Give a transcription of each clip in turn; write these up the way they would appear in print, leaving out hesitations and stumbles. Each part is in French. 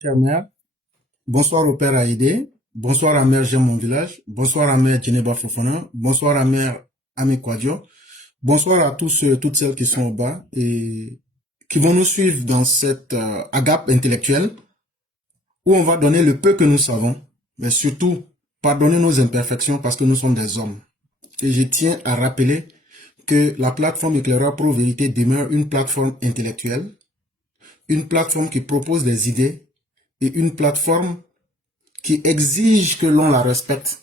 Chère mère, bonsoir au père Haïdé, bonsoir à mère J'aime mon village, bonsoir à mère Djeneba Fofana, bonsoir à mère Amé Kwadjo, bonsoir à tous toutes celles qui sont au bas et qui vont nous suivre dans cette agape intellectuelle où on va donner le peu que nous savons, mais surtout pardonner nos imperfections parce que nous sommes des hommes. Et je tiens à rappeler que la plateforme Éclaireur Pro Vérité demeure une plateforme intellectuelle, une plateforme qui propose des idées et une plateforme qui exige que l'on la respecte,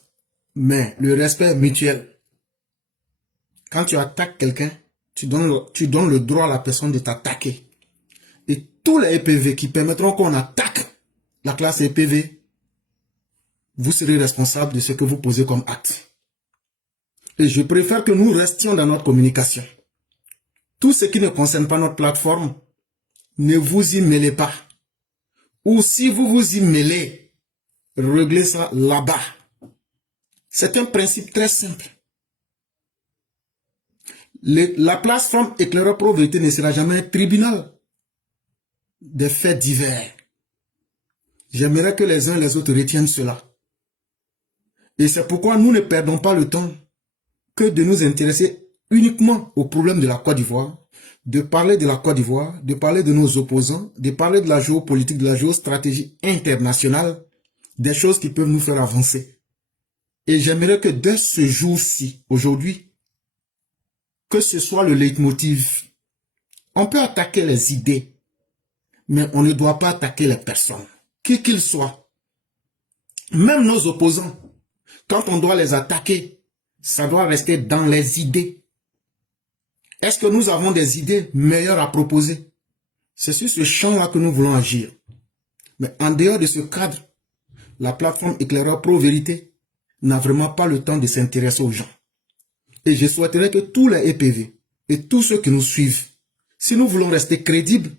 mais le respect est mutuel. Quand tu attaques quelqu'un, tu donnes le droit à la personne de t'attaquer. Et tous les EPV qui permettront qu'on attaque la classe EPV, vous serez responsable de ce que vous posez comme acte. Et je préfère que nous restions dans notre communication. Tout ce qui ne concerne pas notre plateforme, ne vous y mêlez pas. Ou si vous vous y mêlez, réglez ça là-bas. C'est un principe très simple. La plateforme Éclaireur Pro Vérité ne sera jamais un tribunal des faits divers. J'aimerais que les uns et les autres retiennent cela. Et c'est pourquoi nous ne perdons pas le temps que de nous intéresser uniquement aux problèmes de la Côte d'Ivoire, de parler de la Côte d'Ivoire, de parler de nos opposants, de parler de la géopolitique, de la géostratégie internationale, des choses qui peuvent nous faire avancer. Et j'aimerais que dès ce jour-ci, aujourd'hui, que ce soit le leitmotiv. On peut attaquer les idées, mais on ne doit pas attaquer les personnes, qui qu'ils soient. Même nos opposants, quand on doit les attaquer, ça doit rester dans les idées. Est-ce que nous avons des idées meilleures à proposer? C'est sur ce champ-là que nous voulons agir. Mais en dehors de ce cadre, la plateforme Éclaireur Pro Vérité n'a vraiment pas le temps de s'intéresser aux gens. Et je souhaiterais que tous les EPV et tous ceux qui nous suivent, si nous voulons rester crédibles,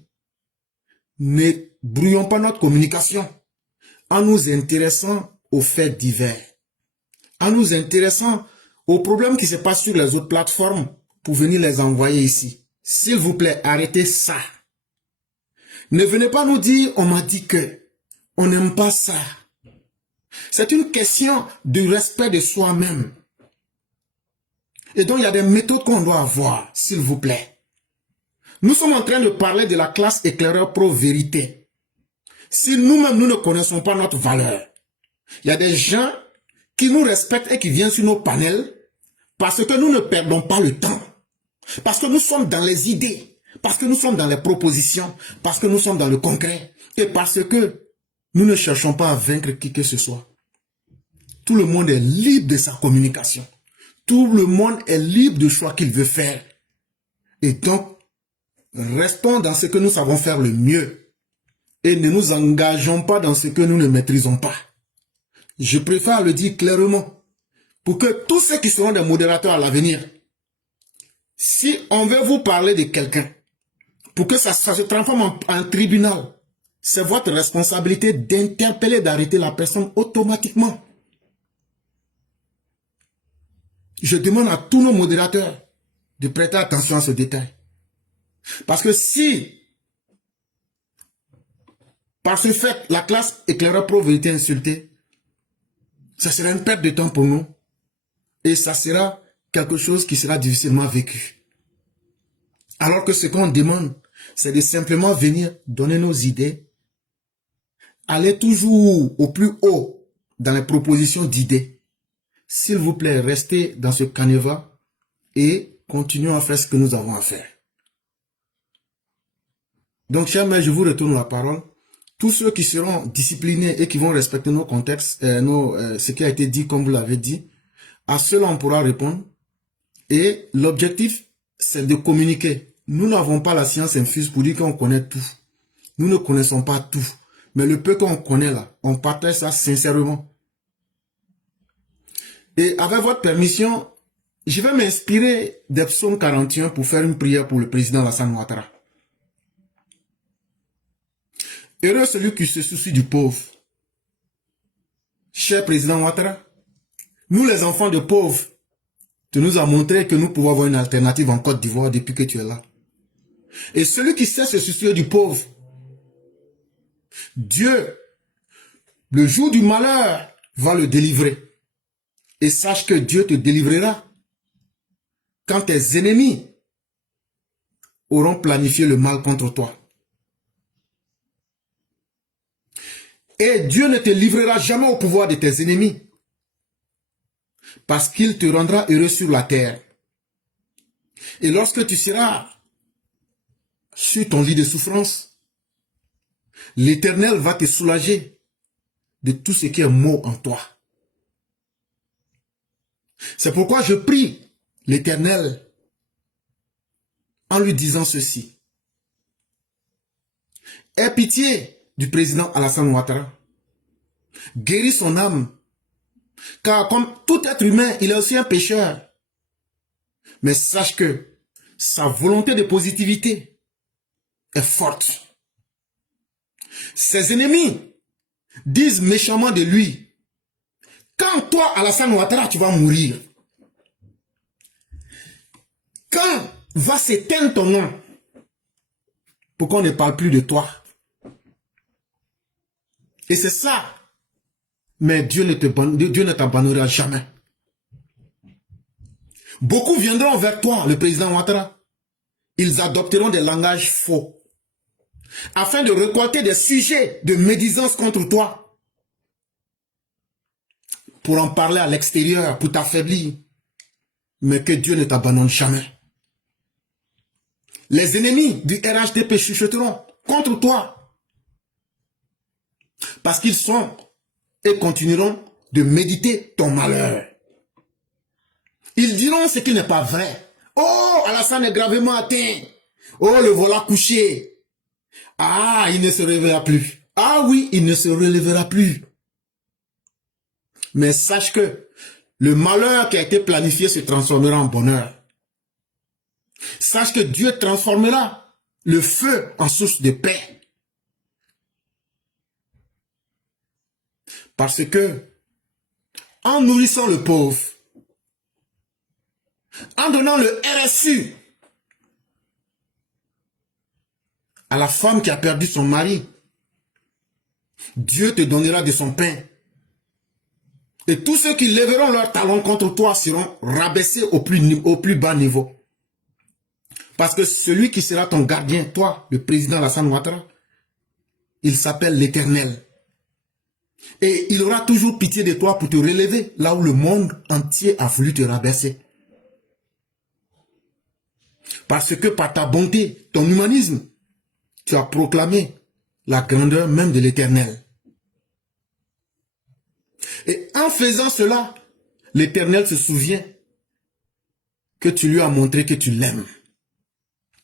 ne brouillons pas notre communication en nous intéressant aux faits divers, en nous intéressant aux problèmes qui se passent sur les autres plateformes pour venir les envoyer ici. S'il vous plaît, arrêtez ça. Ne venez pas nous dire, on m'a dit que, on n'aime pas ça. C'est une question de respect de soi-même. Et donc, il y a des méthodes qu'on doit avoir, s'il vous plaît. Nous sommes en train de parler de la classe Éclaireur Pro Vérité. Si nous-mêmes, nous ne connaissons pas notre valeur, il y a des gens qui nous respectent et qui viennent sur nos panels parce que nous ne perdons pas le temps. Parce que nous sommes dans les idées, parce que nous sommes dans les propositions, parce que nous sommes dans le concret et parce que nous ne cherchons pas à vaincre qui que ce soit. Tout le monde est libre de sa communication. Tout le monde est libre du choix qu'il veut faire. Et donc, restons dans ce que nous savons faire le mieux. Et ne nous engageons pas dans ce que nous ne maîtrisons pas. Je préfère le dire clairement. Pour que tous ceux qui seront des modérateurs à l'avenir, si on veut vous parler de quelqu'un, pour que ça se transforme en tribunal, c'est votre responsabilité d'interpeller, d'arrêter la personne automatiquement. Je demande à tous nos modérateurs de prêter attention à ce détail. Parce que si, par ce fait, la classe Éclaireur Pro Vérité insultée, ça sera une perte de temps pour nous. Et ça sera quelque chose qui sera difficilement vécu. Alors que ce qu'on demande, c'est de simplement venir donner nos idées, aller toujours au plus haut dans les propositions d'idées. S'il vous plaît, restez dans ce canevas et continuons à faire ce que nous avons à faire. Donc, chers mères, je vous retourne la parole. Tous ceux qui seront disciplinés et qui vont respecter nos contextes, ce qui a été dit comme vous l'avez dit, à cela on pourra répondre. Et l'objectif, c'est de communiquer. Nous n'avons pas la science infuse pour dire qu'on connaît tout. Nous ne connaissons pas tout. Mais le peu qu'on connaît là, on partage ça sincèrement. Et avec votre permission, je vais m'inspirer des psaumes 41 pour faire une prière pour le président Alassane Ouattara. Heureux celui qui se soucie du pauvre. Cher président Ouattara, nous les enfants de pauvres, tu nous as montré que nous pouvons avoir une alternative en Côte d'Ivoire depuis que tu es là. Et celui qui sait se soucier du pauvre, Dieu, le jour du malheur, va le délivrer. Et sache que Dieu te délivrera quand tes ennemis auront planifié le mal contre toi. Et Dieu ne te livrera jamais au pouvoir de tes ennemis, parce qu'il te rendra heureux sur la terre. Et lorsque tu seras sur ton lit de souffrance, l'Éternel va te soulager de tout ce qui est maux en toi. C'est pourquoi je prie l'Éternel en lui disant ceci. Aie pitié du président Alassane Ouattara. Guéris son âme. Car comme tout être humain, il est aussi un pécheur. Mais sache que sa volonté de positivité est forte. Ses ennemis disent méchamment de lui, quand toi, Alassane Ouattara, tu vas mourir, quand va s'éteindre ton nom, pour qu'on ne parle plus de toi. Et c'est ça. Mais Dieu ne t'abandonnera jamais. Beaucoup viendront vers toi, le président Ouattara. Ils adopteront des langages faux, afin de récolter des sujets de médisance contre toi, pour en parler à l'extérieur, pour t'affaiblir. Mais que Dieu ne t'abandonne jamais. Les ennemis du RHDP chuchoteront contre toi, parce qu'ils sont et continueront de méditer ton malheur. Ils diront ce qui n'est pas vrai. Oh, Alassane est gravement atteint. Oh, le voilà couché. Ah, il ne se réveillera plus. Ah oui, il ne se relèvera plus. Mais sache que le malheur qui a été planifié se transformera en bonheur. Sache que Dieu transformera le feu en source de paix. Parce que, en nourrissant le pauvre, en donnant le RSU à la femme qui a perdu son mari, Dieu te donnera de son pain. Et tous ceux qui lèveront leurs talons contre toi seront rabaissés au plus bas niveau. Parce que celui qui sera ton gardien, toi, le président Alassane Ouattara, il s'appelle l'Éternel. Et il aura toujours pitié de toi pour te relever là où le monde entier a voulu te rabaisser. Parce que par ta bonté, ton humanisme, tu as proclamé la grandeur même de l'Éternel. Et en faisant cela, l'Éternel se souvient que tu lui as montré que tu l'aimes.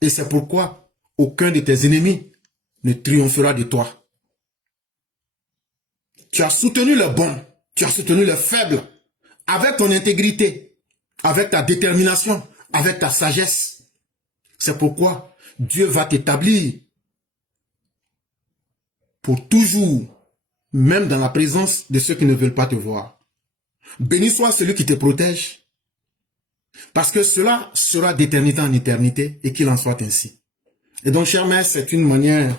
Et c'est pourquoi aucun de tes ennemis ne triomphera de toi. Tu as soutenu les bons, tu as soutenu les faibles, avec ton intégrité, avec ta détermination, avec ta sagesse. C'est pourquoi Dieu va t'établir pour toujours, même dans la présence de ceux qui ne veulent pas te voir. Béni soit celui qui te protège, parce que cela sera d'éternité en éternité, et qu'il en soit ainsi. Et donc, chers mères, c'est une manière...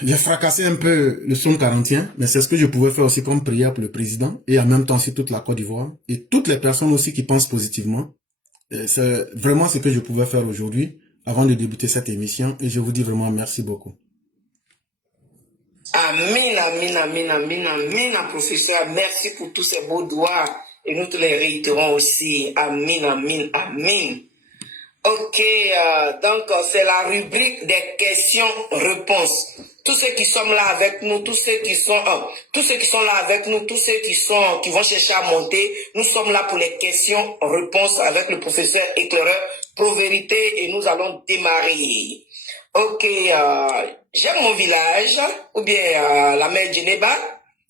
J'ai fracassé un peu le psaume 41, mais c'est ce que je pouvais faire aussi comme prière pour le président, et en même temps aussi toute la Côte d'Ivoire, et toutes les personnes aussi qui pensent positivement. C'est vraiment ce que je pouvais faire aujourd'hui, avant de débuter cette émission, et je vous dis vraiment merci beaucoup. Amen, amen, amen, amen, amen, professeur. Merci pour tous ces beaux doigts. Et nous te les réitérons aussi. Amen, amen, amen. Ok, donc c'est la rubrique des questions-réponses. Tous ceux qui sont là avec nous, tous ceux qui sont là avec nous, tous ceux qui vont chercher à monter, nous sommes là pour les questions-réponses avec le professeur éclaireur Pro-Vérité et nous allons démarrer. Ok, j'aime mon village, ou bien la mère Djeneba.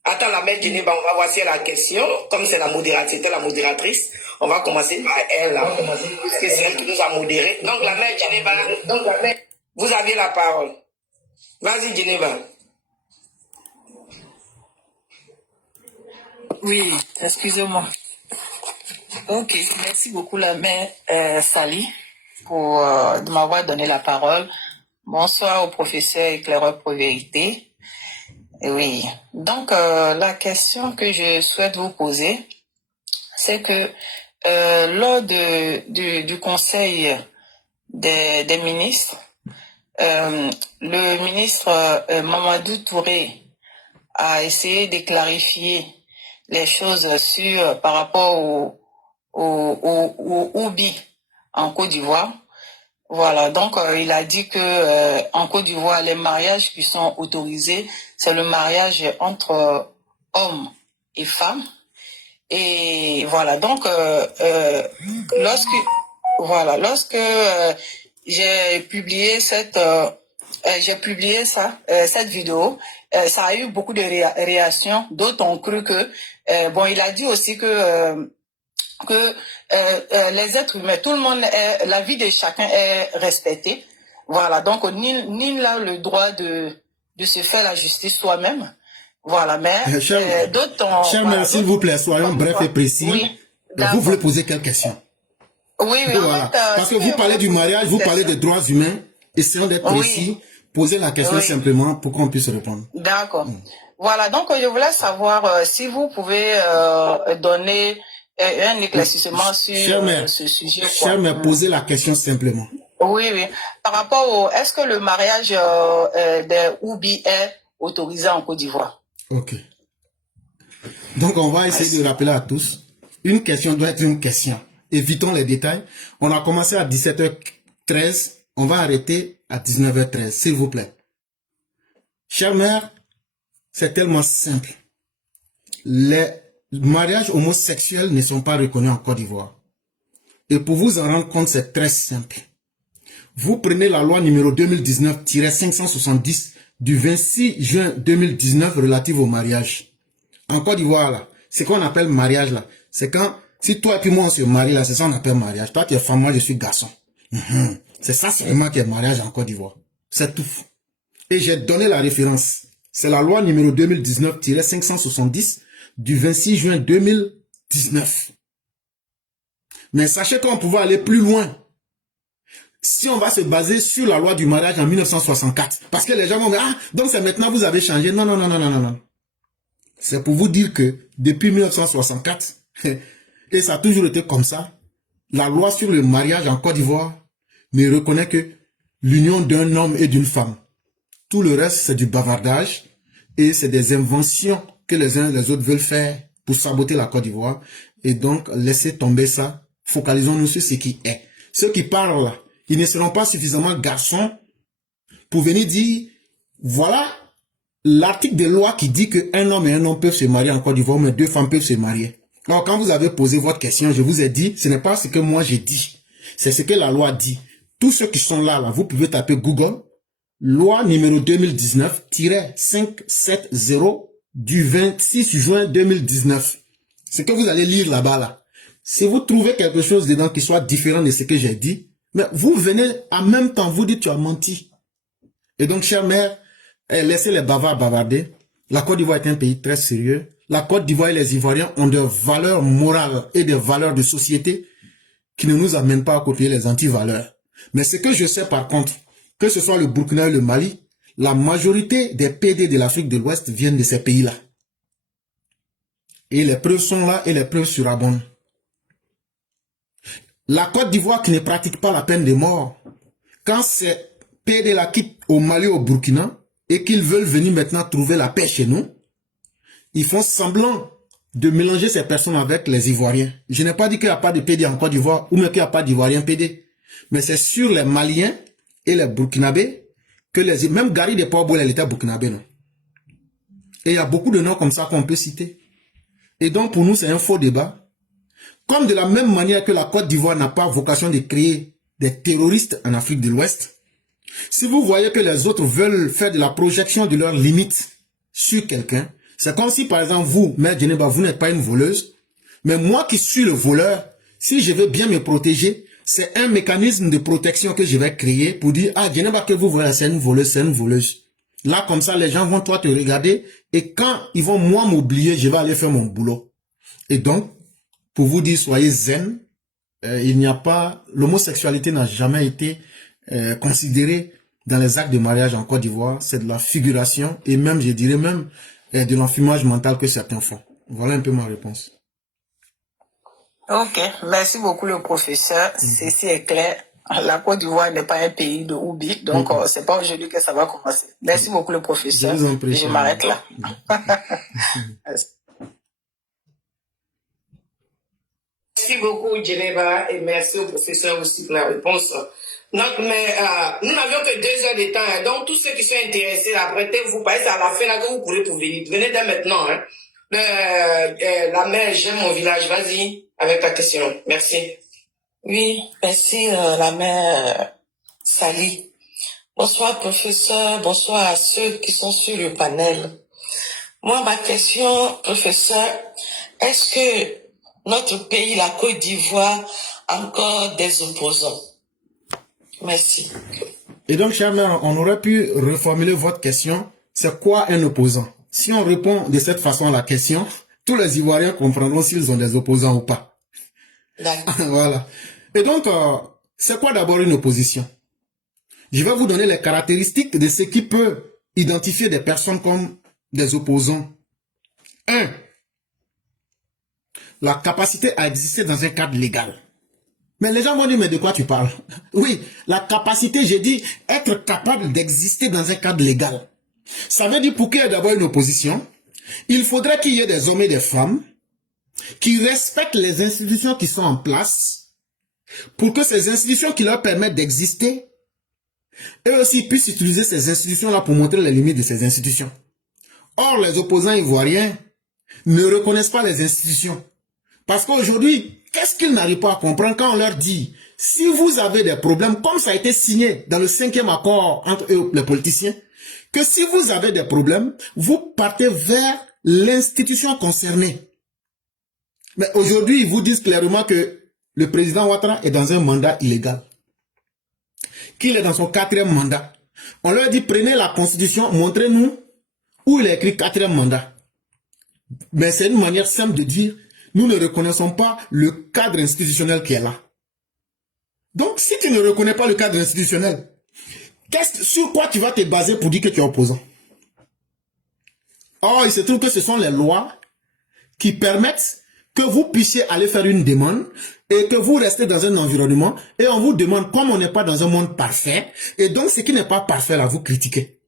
Attends, la mère Djeneba, on va voir si elle a la question. Comme c'est la modératrice, c'était la modératrice, on va commencer par elle, parce que c'est elle qui nous a modéré. Donc la mère Djeneba, vous avez la parole. Vas-y Djeneba. Oui, excusez-moi. Ok, merci beaucoup la mère Sali de m'avoir donné la parole. Bonsoir au professeur éclaireur Pro-Vérité. Oui. Donc, la question que je souhaite vous poser, c'est que lors du Conseil des ministres, le ministre Mamadou Touré a essayé de clarifier les choses par rapport au Oubi en Côte d'Ivoire. Voilà, donc il a dit que en Côte d'Ivoire, les mariages qui sont autorisés, c'est le mariage entre hommes et femmes. Et voilà, donc lorsque j'ai publié cette vidéo, ça a eu beaucoup de réactions. D'autres ont cru que bon, il a dit aussi que les êtres humains, tout le monde, la vie de chacun est respectée. Voilà, donc nul n'a le droit de se faire la justice soi-même. Voilà, mais d'autres ont... Cher mère, s'il vous plaît, soyons brefs et précis. Oui, vous voulez poser quelle question? Oui, oui. Voilà. En fait, parce que vous parlez du mariage, vous parlez des droits humains. Essayons d'être précis. Posez la question simplement pour qu'on puisse répondre. D'accord. Voilà, donc je voulais savoir si vous pouvez donner un éclaircissement sur ce sujet. Cher mère, posez la question simplement. Oui, oui. Par rapport est-ce que le mariage des Oubi est autorisé en Côte d'Ivoire? Ok. Donc on va essayer de rappeler à tous. Une question doit être une question. Évitons les détails. On a commencé à 17h13. On va arrêter à 19h13, s'il vous plaît. Chère mère, c'est tellement simple. Les mariages homosexuels ne sont pas reconnus en Côte d'Ivoire. Et pour vous en rendre compte, c'est très simple. Vous prenez la loi numéro 2019-570 du 26 juin 2019 relative au mariage. En Côte d'Ivoire, là, c'est qu'on appelle mariage, là. C'est quand, si toi et puis moi on se marie, là, c'est ça qu'on appelle mariage. Toi tu es femme, moi je suis garçon. C'est ça seulement qui est mariage en Côte d'Ivoire. C'est tout. Et j'ai donné la référence. C'est la loi numéro 2019-570 du 26 juin 2019. Mais sachez qu'on pouvait aller plus loin. Si on va se baser sur la loi du mariage en 1964. Parce que les gens vont dire, ah, donc c'est maintenant vous avez changé. Non, non, non, non, non, non, non. C'est pour vous dire que depuis 1964, et ça a toujours été comme ça, la loi sur le mariage en Côte d'Ivoire ne reconnaît que l'union d'un homme et d'une femme. Tout le reste, c'est du bavardage et c'est des inventions que les uns et les autres veulent faire pour saboter la Côte d'Ivoire. Et donc, laissez tomber ça. Focalisons-nous sur ce qui est. Ceux qui parlent là, ils ne seront pas suffisamment garçons pour venir dire, voilà l'article de loi qui dit qu'un homme et un homme peuvent se marier en Côte d'Ivoire, mais deux femmes peuvent se marier. Alors, quand vous avez posé votre question, je vous ai dit, ce n'est pas ce que moi j'ai dit. C'est ce que la loi dit. Tous ceux qui sont là, vous pouvez taper Google, loi numéro 2019-570 du 26 juin 2019. Ce que vous allez lire là-bas, là. Si vous trouvez quelque chose dedans qui soit différent de ce que j'ai dit, mais vous venez en même temps, vous dites tu as menti. Et donc, chère mère, laissez les bavards bavarder. La Côte d'Ivoire est un pays très sérieux. La Côte d'Ivoire et les Ivoiriens ont des valeurs morales et des valeurs de société qui ne nous amènent pas à copier les anti-valeurs. Mais ce que je sais par contre, que ce soit le Burkina et le Mali, la majorité des PD de l'Afrique de l'Ouest viennent de ces pays-là. Et les preuves sont là et les preuves surabondent. La Côte d'Ivoire qui ne pratique pas la peine de mort, quand ces PD-là quittent au Mali ou au Burkina et qu'ils veulent venir maintenant trouver la paix chez nous, ils font semblant de mélanger ces personnes avec les Ivoiriens. Je n'ai pas dit qu'il n'y a pas de PD en Côte d'Ivoire ou même qu'il n'y a pas d'Ivoiriens PD. Mais c'est sur les Maliens et les Burkinabés que même Gary de Port-Bouel, elle était burkinabé, non? Et il y a beaucoup de noms comme ça qu'on peut citer. Et donc pour nous, c'est un faux débat. Comme de la même manière que la Côte d'Ivoire n'a pas vocation de créer des terroristes en Afrique de l'Ouest, si vous voyez que les autres veulent faire de la projection de leurs limites sur quelqu'un, c'est comme si par exemple vous, Mère Djeneba, vous n'êtes pas une voleuse, mais moi qui suis le voleur, si je veux bien me protéger, c'est un mécanisme de protection que je vais créer pour dire, ah, Djeneba que vous voyez, c'est une voleuse, c'est une voleuse. Là, comme ça, les gens vont toi te regarder et quand ils vont moi m'oublier, je vais aller faire mon boulot. Et donc, pour vous dire, soyez zen, il n'y a pas, l'homosexualité n'a jamais été considérée dans les actes de mariage en Côte d'Ivoire, c'est de la figuration et même, je dirais même, de l'enfumage mental que certains font. Voilà un peu ma réponse. Ok, merci beaucoup le professeur. Ceci est clair. La Côte d'Ivoire n'est pas un pays de Oubi, donc c'est pas aujourd'hui que ça va commencer. Merci beaucoup le professeur. Je vous en prie, Je m'arrête là. Merci beaucoup, Djeneba, et merci au professeur aussi pour la réponse. Donc, mais nous n'avions que 2 heures de temps, hein, donc tous ceux qui sont intéressés, apprêtez-vous, parce que c'est à la fin là que vous courez pour venir. Venez dès maintenant. Hein. La mère, j'aime mon village, vas-y avec ta question. Merci. Oui, merci la mère Sali. Bonsoir professeur, bonsoir à ceux qui sont sur le panel. Moi, ma question, professeur, est-ce que notre pays, la Côte d'Ivoire, a encore des opposants? Merci. Et donc, chère mère, on aurait pu reformuler votre question. C'est quoi un opposant? Si on répond de cette façon à la question, tous les Ivoiriens comprendront s'ils ont des opposants ou pas. D'accord. Voilà. Et donc, c'est quoi d'abord une opposition? Je vais vous donner les caractéristiques de ce qui peut identifier des personnes comme des opposants. 1. La capacité à exister dans un cadre légal. Mais les gens vont dire, mais de quoi tu parles? Oui, la capacité, j'ai dit, être capable d'exister dans un cadre légal. Ça veut dire, pour qu'il y ait d'abord une opposition, il faudrait qu'il y ait des hommes et des femmes qui respectent les institutions qui sont en place pour que ces institutions qui leur permettent d'exister, eux aussi puissent utiliser ces institutions-là pour montrer les limites de ces institutions. Or, les opposants ivoiriens ne reconnaissent pas les institutions. Parce qu'aujourd'hui, qu'est-ce qu'ils n'arrivent pas à comprendre quand on leur dit, si vous avez des problèmes, comme ça a été signé dans le 5e accord entre eux, les politiciens, que si vous avez des problèmes, vous partez vers l'institution concernée. Mais aujourd'hui, ils vous disent clairement que le président Ouattara est dans un mandat illégal. Qu'il est dans son 4e mandat. On leur dit, prenez la constitution, montrez-nous où il est écrit 4e mandat. Mais c'est une manière simple de dire, nous ne reconnaissons pas le cadre institutionnel qui est là. Donc, si tu ne reconnais pas le cadre institutionnel, sur quoi tu vas te baser pour dire que tu es opposant? Or, il se trouve que ce sont les lois qui permettent que vous puissiez aller faire une demande et que vous restez dans un environnement et on vous demande, comme on n'est pas dans un monde parfait, et donc ce qui n'est pas parfait là, vous critiquez.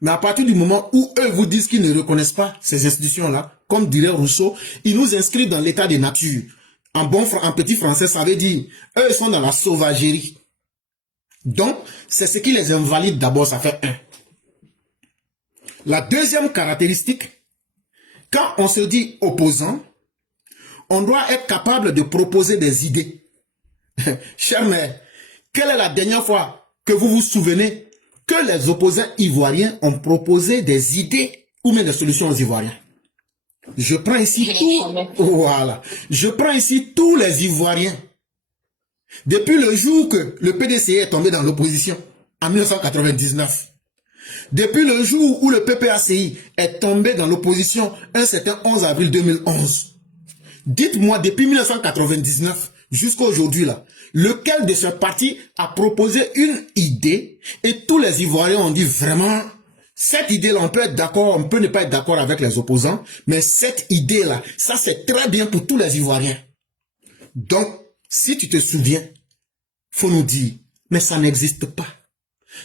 Mais à partir du moment où eux vous disent qu'ils ne reconnaissent pas ces institutions-là, comme dirait Rousseau, ils nous inscrivent dans l'état de nature. En petit français, ça veut dire, eux ils sont dans la sauvagerie. Donc, c'est ce qui les invalide d'abord, ça fait 1. La deuxième caractéristique, quand on se dit opposant, on doit être capable de proposer des idées. Chère mère, quelle est la dernière fois que vous vous souvenez que les opposants ivoiriens ont proposé des idées ou même des solutions aux Ivoiriens? Je prends ici Je prends ici tous les Ivoiriens. Depuis le jour que le PDCI est tombé dans l'opposition, en 1999, depuis le jour où le PPACI est tombé dans l'opposition, un certain 11 avril 2011, dites-moi, depuis 1999 jusqu'à aujourd'hui, là, lequel de ce parti a proposé une idée et tous les Ivoiriens ont dit vraiment, cette idée-là, on peut être d'accord, on peut ne pas être d'accord avec les opposants, mais cette idée-là, ça c'est très bien pour tous les Ivoiriens. Donc, si tu te souviens, faut nous dire, mais ça n'existe pas.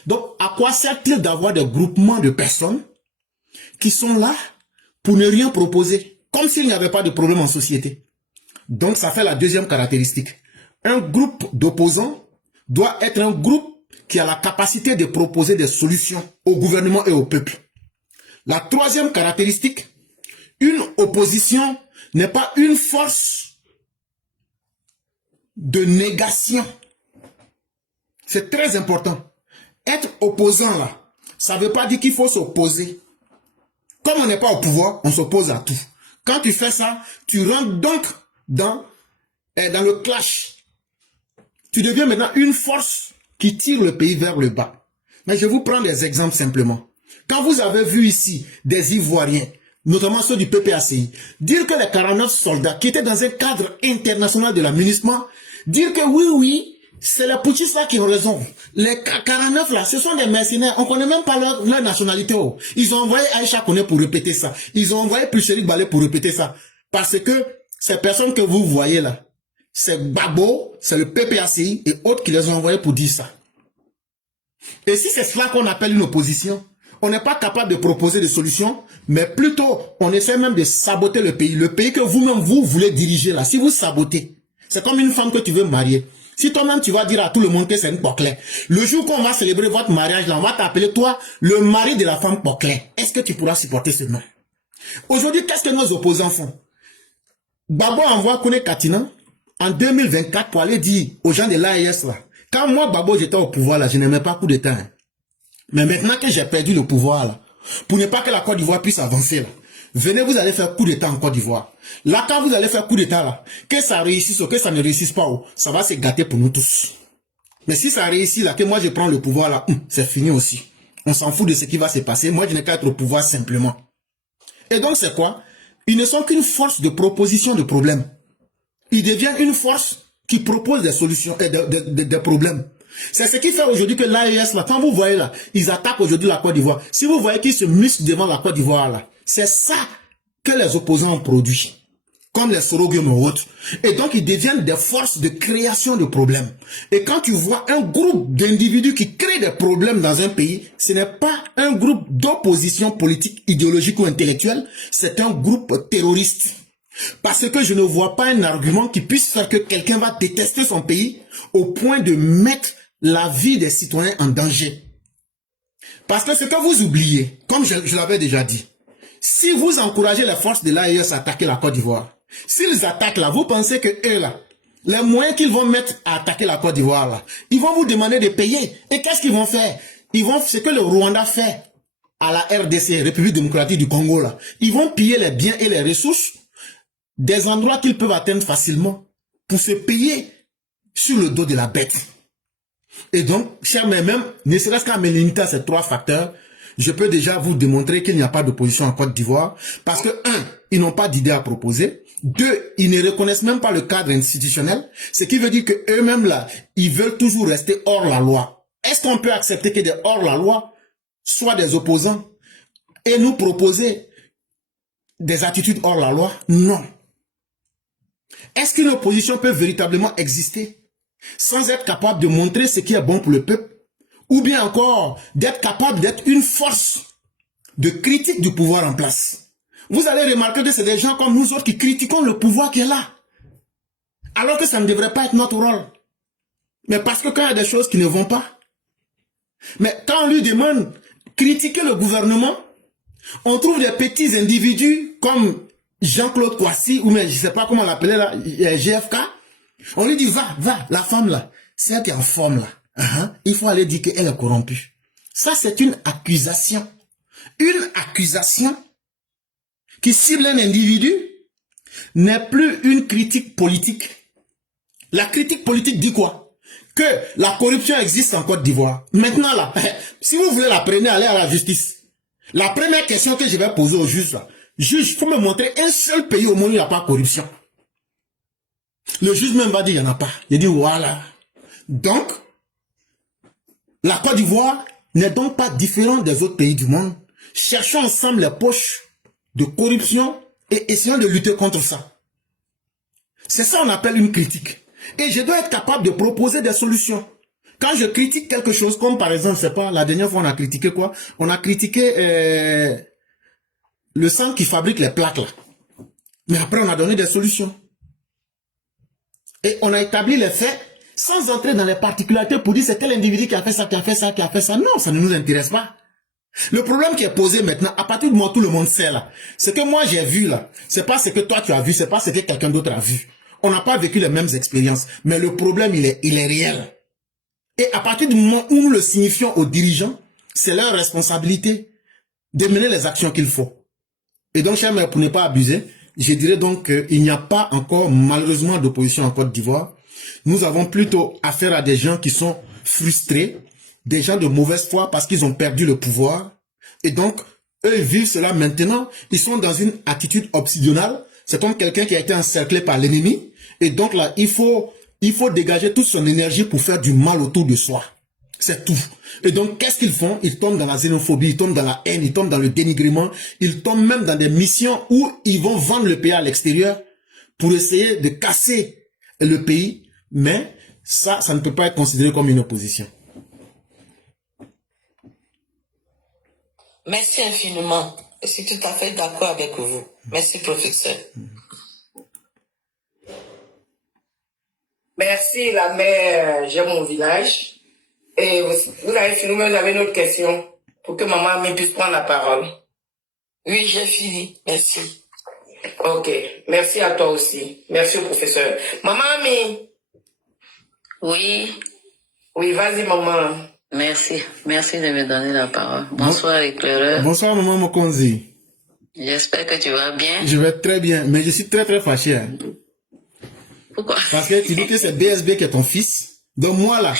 Donc, à quoi sert-il d'avoir des groupements de personnes qui sont là pour ne rien proposer, comme s'il n'y avait pas de problème en société? Donc, ça fait la deuxième caractéristique. Un groupe d'opposants doit être un groupe qui a la capacité de proposer des solutions au gouvernement et au peuple. La troisième caractéristique, une opposition n'est pas une force de négation. C'est très important. Être opposant là, ça ne veut pas dire qu'il faut s'opposer. Comme on n'est pas au pouvoir, on s'oppose à tout. Quand tu fais ça, tu rentres donc dans le clash. Tu deviens maintenant une force qui tire le pays vers le bas. Mais je vous prends des exemples simplement. Quand vous avez vu ici des Ivoiriens, notamment ceux du PPACI, dire que les 49 soldats qui étaient dans un cadre international de l'aménagement, dire que oui, C'est les putschistes là qui ont raison. Les 49 là, ce sont des mercenaires. On connaît même pas leur nationalité. Oh. Ils ont envoyé Aïcha Kone pour répéter ça. Ils ont envoyé Pucherik Balé pour répéter ça. Parce que ces personnes que vous voyez là, c'est Babo, c'est le PPACI et autres qui les ont envoyés pour dire ça. Et si c'est cela qu'on appelle une opposition, on n'est pas capable de proposer des solutions, mais plutôt on essaie même de saboter le pays que vous-même vous voulez diriger là. Si vous sabotez, c'est comme une femme que tu veux marier. Si toi-même tu vas dire à tout le monde que c'est une Poclé, le jour qu'on va célébrer votre mariage là, on va t'appeler toi le mari de la femme Poclé. Est-ce que tu pourras supporter ce nom? Aujourd'hui, qu'est-ce que nos opposants font? Babo envoie Kone Katina en 2024 pour aller dire aux gens de l'AES là. Quand moi Babo j'étais au pouvoir là, je n'aimais pas coup d'état. Hein. Mais maintenant que j'ai perdu le pouvoir là, pour ne pas que la Côte d'Ivoire puisse avancer là, venez, vous allez faire coup d'état en Côte d'Ivoire. Là, quand vous allez faire coup d'état là, que ça réussisse ou que ça ne réussisse pas, ça va se gâter pour nous tous. Mais si ça réussit là, que moi je prends le pouvoir là, c'est fini aussi. On s'en fout de ce qui va se passer. Moi, je n'ai qu'à être au pouvoir simplement. Et donc, c'est quoi? Ils ne sont qu'une force de proposition de problèmes. Ils deviennent une force qui propose des solutions et des problèmes. C'est ce qui fait aujourd'hui que l'AES, là, quand vous voyez là, ils attaquent aujourd'hui la Côte d'Ivoire. Si vous voyez qu'ils se musclent devant la Côte d'Ivoire là, c'est ça que les opposants ont produit. Comme les Sorogium ou autres. Et donc, ils deviennent des forces de création de problèmes. Et quand tu vois un groupe d'individus qui créent des problèmes dans un pays, ce n'est pas un groupe d'opposition politique, idéologique ou intellectuelle, c'est un groupe terroriste. Parce que je ne vois pas un argument qui puisse faire que quelqu'un va détester son pays au point de mettre la vie des citoyens en danger. Parce que ce que vous oubliez, comme je l'avais déjà dit, si vous encouragez les forces de l'AES à attaquer la Côte d'Ivoire, s'ils attaquent là, vous pensez que eux là, les moyens qu'ils vont mettre à attaquer la Côte d'Ivoire là, ils vont vous demander de payer. Et qu'est-ce qu'ils vont faire? Ils vont, ce que le Rwanda fait à la RDC, République démocratique du Congo là, ils vont piller les biens et les ressources des endroits qu'ils peuvent atteindre facilement pour se payer sur le dos de la bête. Et donc, chers mes même, ne serait-ce qu'à me limiter à ces trois facteurs, je peux déjà vous démontrer qu'il n'y a pas d'opposition en Côte d'Ivoire parce que, 1, ils n'ont pas d'idée à proposer. 2, ils ne reconnaissent même pas le cadre institutionnel, ce qui veut dire que eux-mêmes là, ils veulent toujours rester hors la loi. Est-ce qu'on peut accepter que des hors la loi soient des opposants et nous proposer des attitudes hors la loi? Non. Est-ce qu'une opposition peut véritablement exister sans être capable de montrer ce qui est bon pour le peuple? Ou bien encore, d'être capable d'être une force de critique du pouvoir en place? Vous allez remarquer que c'est des gens comme nous autres qui critiquons le pouvoir qui est là. Alors que ça ne devrait pas être notre rôle. Mais parce que quand il y a des choses qui ne vont pas, mais quand on lui demande critiquer le gouvernement, on trouve des petits individus comme Jean-Claude Kouassi, ou mais je ne sais pas comment l'appeler là, GFK. On lui dit, va, la femme là, c'est elle qui est en forme là. Il faut aller dire qu'elle est corrompue. Ça, c'est une accusation. Une accusation qui cible un individu n'est plus une critique politique. La critique politique dit quoi? Que la corruption existe en Côte d'Ivoire. Maintenant là, si vous voulez la prendre, allez à la justice. La première question que je vais poser au juge là, juge, il faut me montrer un seul pays au monde où il n'y a pas de corruption. Le juge même va dire, il n'y en a pas. Il dit, voilà. Donc, la Côte d'Ivoire n'est donc pas différente des autres pays du monde. Cherchons ensemble les poches de corruption et essayons de lutter contre ça. C'est ça qu'on appelle une critique. Et je dois être capable de proposer des solutions. Quand je critique quelque chose, comme par exemple, c'est pas, la dernière fois on a critiqué quoi? On a critiqué le centre qui fabrique les plaques là. Mais après on a donné des solutions. Et on a établi les faits sans entrer dans les particularités pour dire c'est quel individu qui a fait ça, qui a fait ça, qui a fait ça. Non, ça ne nous intéresse pas. Le problème qui est posé maintenant, à partir du moment où tout le monde sait là, ce que moi j'ai vu là, c'est pas ce que toi tu as vu, c'est pas ce que quelqu'un d'autre a vu. On n'a pas vécu les mêmes expériences, mais le problème il est réel. Et à partir du moment où nous le signifions aux dirigeants, c'est leur responsabilité de mener les actions qu'il faut. Et donc, chers mères, pour ne pas abuser, je dirais donc qu'il n'y a pas encore malheureusement d'opposition en Côte d'Ivoire. Nous avons plutôt affaire à des gens qui sont frustrés, des gens de mauvaise foi parce qu'ils ont perdu le pouvoir. Et donc, eux vivent cela maintenant. Ils sont dans une attitude obsidionale. C'est comme quelqu'un qui a été encerclé par l'ennemi. Et donc là, il faut il faut dégager toute son énergie pour faire du mal autour de soi. C'est tout. Et donc, qu'est-ce qu'ils font? Ils tombent dans la xénophobie, ils tombent dans la haine, ils tombent dans le dénigrement, ils tombent même dans des missions où ils vont vendre le pays à l'extérieur pour essayer de casser le pays. Mais ça ne peut pas être considéré comme une opposition. Merci infiniment. Je suis tout à fait d'accord avec vous. Merci, professeur. Merci, la mère, j'aime mon village. Et vous avez fini, mais vous avez une autre question pour que maman Ami puisse prendre la parole. Oui, j'ai fini. Merci. Ok, merci à toi aussi. Merci au professeur. Maman Ami. Oui, Oui, vas-y maman. merci. Merci de me donner la parole. Bonsoir, éclaireur. Bonsoir, maman Mokonzi. J'espère que tu vas bien. Je vais très bien, mais je suis très très fâché. Hein. Pourquoi? Parce que tu dis que c'est BSB qui est ton fils. Donc moi là,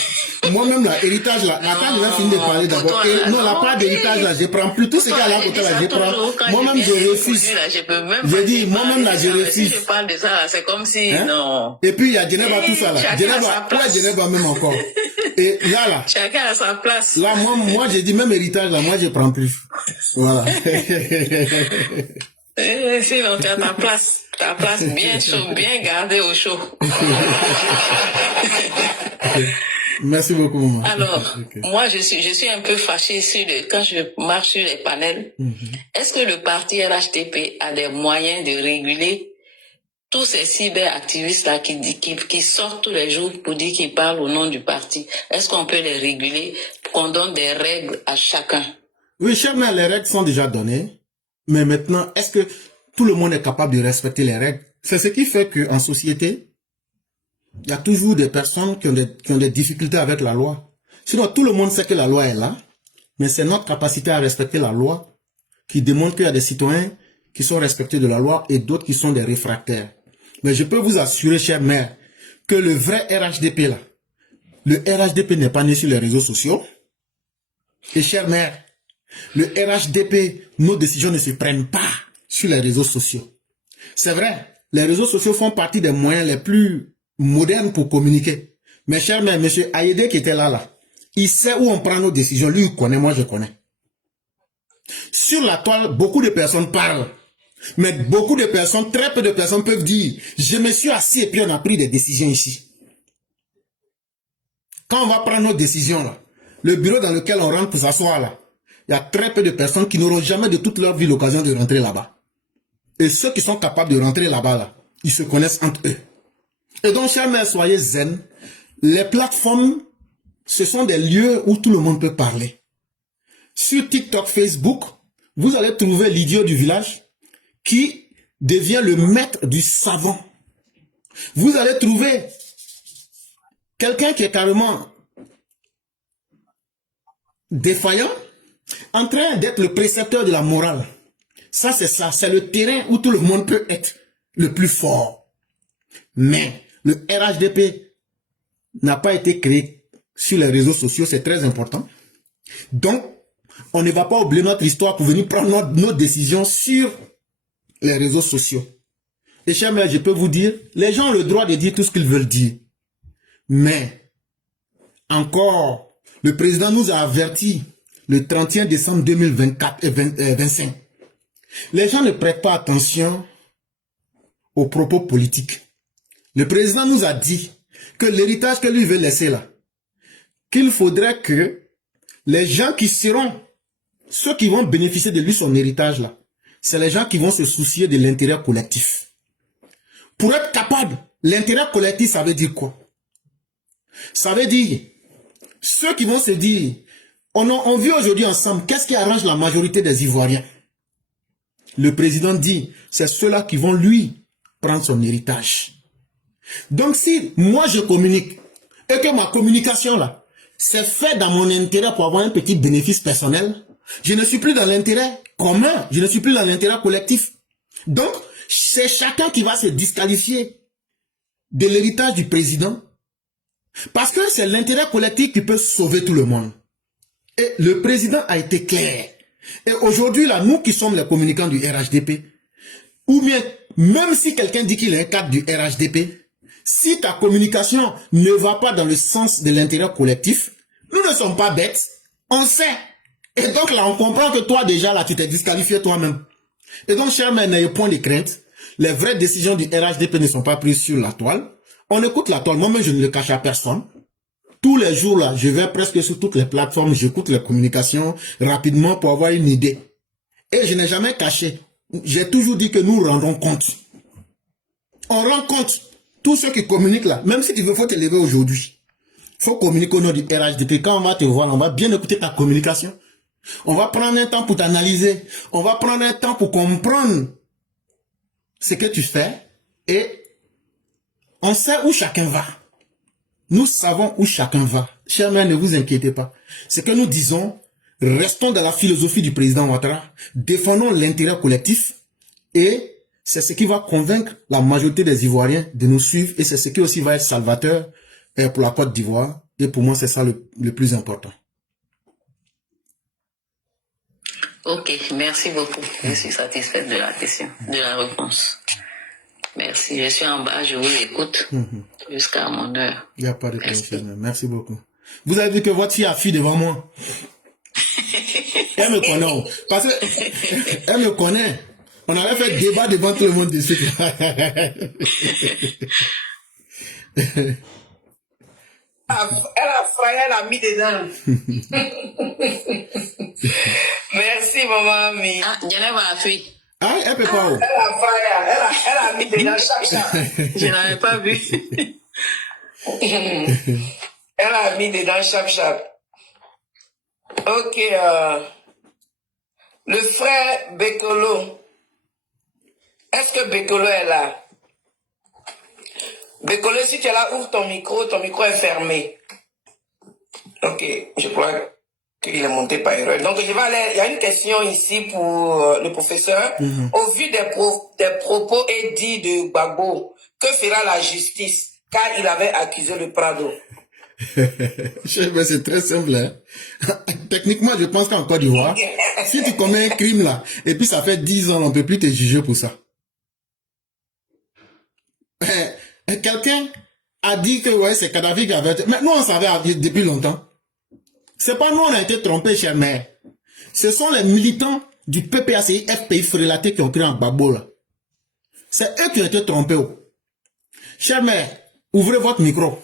moi-même là, héritage là, attends, je vais finir de parler d'abord. Non, la part d'héritage là, je prends plus tout ce qu'il y a là à côté là, je prends. Moi-même je refuse. Je dis, moi-même là, je refuse. Si je parle de ça, c'est comme si, non. Et puis il y a Djeneba tout ça là. Djeneba même encore. Et là. Chacun a sa place. Là, moi je dis même héritage là, moi je prends plus. Voilà. Sinon, tu as ta place bien chaud, bien gardée au chaud. Merci beaucoup, maman. Alors, moi, je suis un peu fâchée quand je marche sur les panels. Est-ce que le parti RHDP a des moyens de réguler tous ces cyberactivistes-là qui sortent tous les jours pour dire qu'ils parlent au nom du parti? Est-ce qu'on peut les réguler, qu'on donne des règles à chacun? Oui, cher mère, les règles sont déjà données. Mais maintenant, est-ce que tout le monde est capable de respecter les règles? C'est ce qui fait qu'en société, il y a toujours des personnes qui ont des difficultés avec la loi. Sinon, tout le monde sait que la loi est là, mais c'est notre capacité à respecter la loi qui démontre qu'il y a des citoyens qui sont respectés de la loi et d'autres qui sont des réfractaires. Mais je peux vous assurer, chère mère, que le vrai RHDP là, le RHDP n'est pas né sur les réseaux sociaux. Et chère mère, le RHDP, nos décisions ne se prennent pas sur les réseaux sociaux. C'est vrai, les réseaux sociaux font partie des moyens les plus modernes pour communiquer. Mais cher mère, monsieur Ayede qui était là, il sait où on prend nos décisions. Lui, il connaît, moi je connais. Sur la toile, beaucoup de personnes parlent. Mais beaucoup de personnes, très peu de personnes peuvent dire, je me suis assis et puis on a pris des décisions ici. Quand on va prendre nos décisions là, le bureau dans lequel on rentre pour s'asseoir là, il y a très peu de personnes qui n'auront jamais de toute leur vie l'occasion de rentrer là-bas. Et ceux qui sont capables de rentrer là-bas, là, ils se connaissent entre eux. Et donc, chers mères, soyez zen. Les plateformes, ce sont des lieux où tout le monde peut parler. Sur TikTok, Facebook, vous allez trouver l'idiot du village qui devient le maître du savant. Vous allez trouver quelqu'un qui est carrément défaillant, en train d'être le précepteur de la morale. Ça, c'est le terrain où tout le monde peut être le plus fort. Mais le RHDP n'a pas été créé sur les réseaux sociaux, c'est très important. Donc, on ne va pas oublier notre histoire pour venir prendre nos décisions sur les réseaux sociaux. Et chers mères, je peux vous dire, les gens ont le droit de dire tout ce qu'ils veulent dire. Mais, encore, le président nous a avertis le 31 décembre 2024 et 2025. Les gens ne prêtent pas attention aux propos politiques. Le président nous a dit que l'héritage que lui veut laisser là, qu'il faudrait que les gens qui seront, ceux qui vont bénéficier de lui son héritage là, c'est les gens qui vont se soucier de l'intérêt collectif. Pour être capable, l'intérêt collectif, ça veut dire quoi? Ça veut dire, ceux qui vont se dire, on vit aujourd'hui ensemble, qu'est-ce qui arrange la majorité des Ivoiriens? Le président dit, c'est ceux-là qui vont lui prendre son héritage. Donc si moi je communique, et que ma communication là, c'est fait dans mon intérêt pour avoir un petit bénéfice personnel, je ne suis plus dans l'intérêt commun, je ne suis plus dans l'intérêt collectif. Donc, c'est chacun qui va se disqualifier de l'héritage du président, parce que c'est l'intérêt collectif qui peut sauver tout le monde. Et le président a été clair. Et aujourd'hui, là, nous qui sommes les communicants du RHDP, ou bien, même si quelqu'un dit qu'il est un cadre du RHDP, Si ta communication ne va pas dans le sens de l'intérêt collectif, nous ne sommes pas bêtes, on sait. Et donc là, on comprend que toi déjà, là, tu t'es disqualifié toi-même. Et donc, cher mère, n'ayez point de crainte. Les vraies décisions du RHDP ne sont pas prises sur la toile. On écoute la toile. Moi-même, je ne le cache à personne. Tous les jours, là, je vais presque sur toutes les plateformes, j'écoute les communications rapidement pour avoir une idée. Et je n'ai jamais caché. J'ai toujours dit que nous rendons compte. On rend compte. Tous ceux qui communiquent là, même si tu veux, faut te lever aujourd'hui. Faut communiquer au nom du RHDP. Quand on va te voir, on va bien écouter ta communication. On va prendre un temps pour t'analyser. On va prendre un temps pour comprendre ce que tu fais. Et on sait où chacun va. Nous savons où chacun va. Chers mères, ne vous inquiétez pas. Ce que nous disons, restons dans la philosophie du président Ouattara. Défendons l'intérêt collectif. Et c'est ce qui va convaincre la majorité des Ivoiriens de nous suivre. Et c'est ce qui aussi va être salvateur pour la Côte d'Ivoire. Et pour moi, c'est ça le plus important. Ok, merci beaucoup. Je suis satisfaite de la question, de la réponse. Merci, je suis en bas, je vous écoute jusqu'à mon heure. Il n'y a pas de problème. Merci beaucoup. Vous avez vu que votre fille a fui devant moi. Elle me connaît. Parce que elle me connaît. On avait fait débat devant tout le monde de suite. Elle a frappé, elle a mis dedans. Merci, maman Ami. Ah, Genève a fui. Ah, elle peut pas. Elle a frappé, elle a mis dedans chaque. Je n'avais pas vu. Elle a mis dedans chaque. Ok, le frère Bekolo. Est-ce que Bekolo est là? Bekolo, si tu es là, ouvre ton micro est fermé. Ok, je crois qu'il est monté par erreur. Donc, je vais aller, il y a une question ici pour le professeur. Au vu des propos et dits de Gbagbo, que fera la justice car il avait accusé le Prado? C'est très simple. Hein? Techniquement, je pense qu'en Côte d'Ivoire, si tu commets un crime là, et puis ça fait 10 ans, on ne peut plus te juger pour ça. Quelqu'un a dit que ouais, c'est Kadhafi qui avait... Mais nous, on savait depuis longtemps. C'est pas nous, on a été trompés, chère mère. Ce sont les militants du PPACI, FPI Frélaté qui ont créé un Gbagbo là. C'est eux qui ont été trompés. Chère mère, ouvrez votre micro.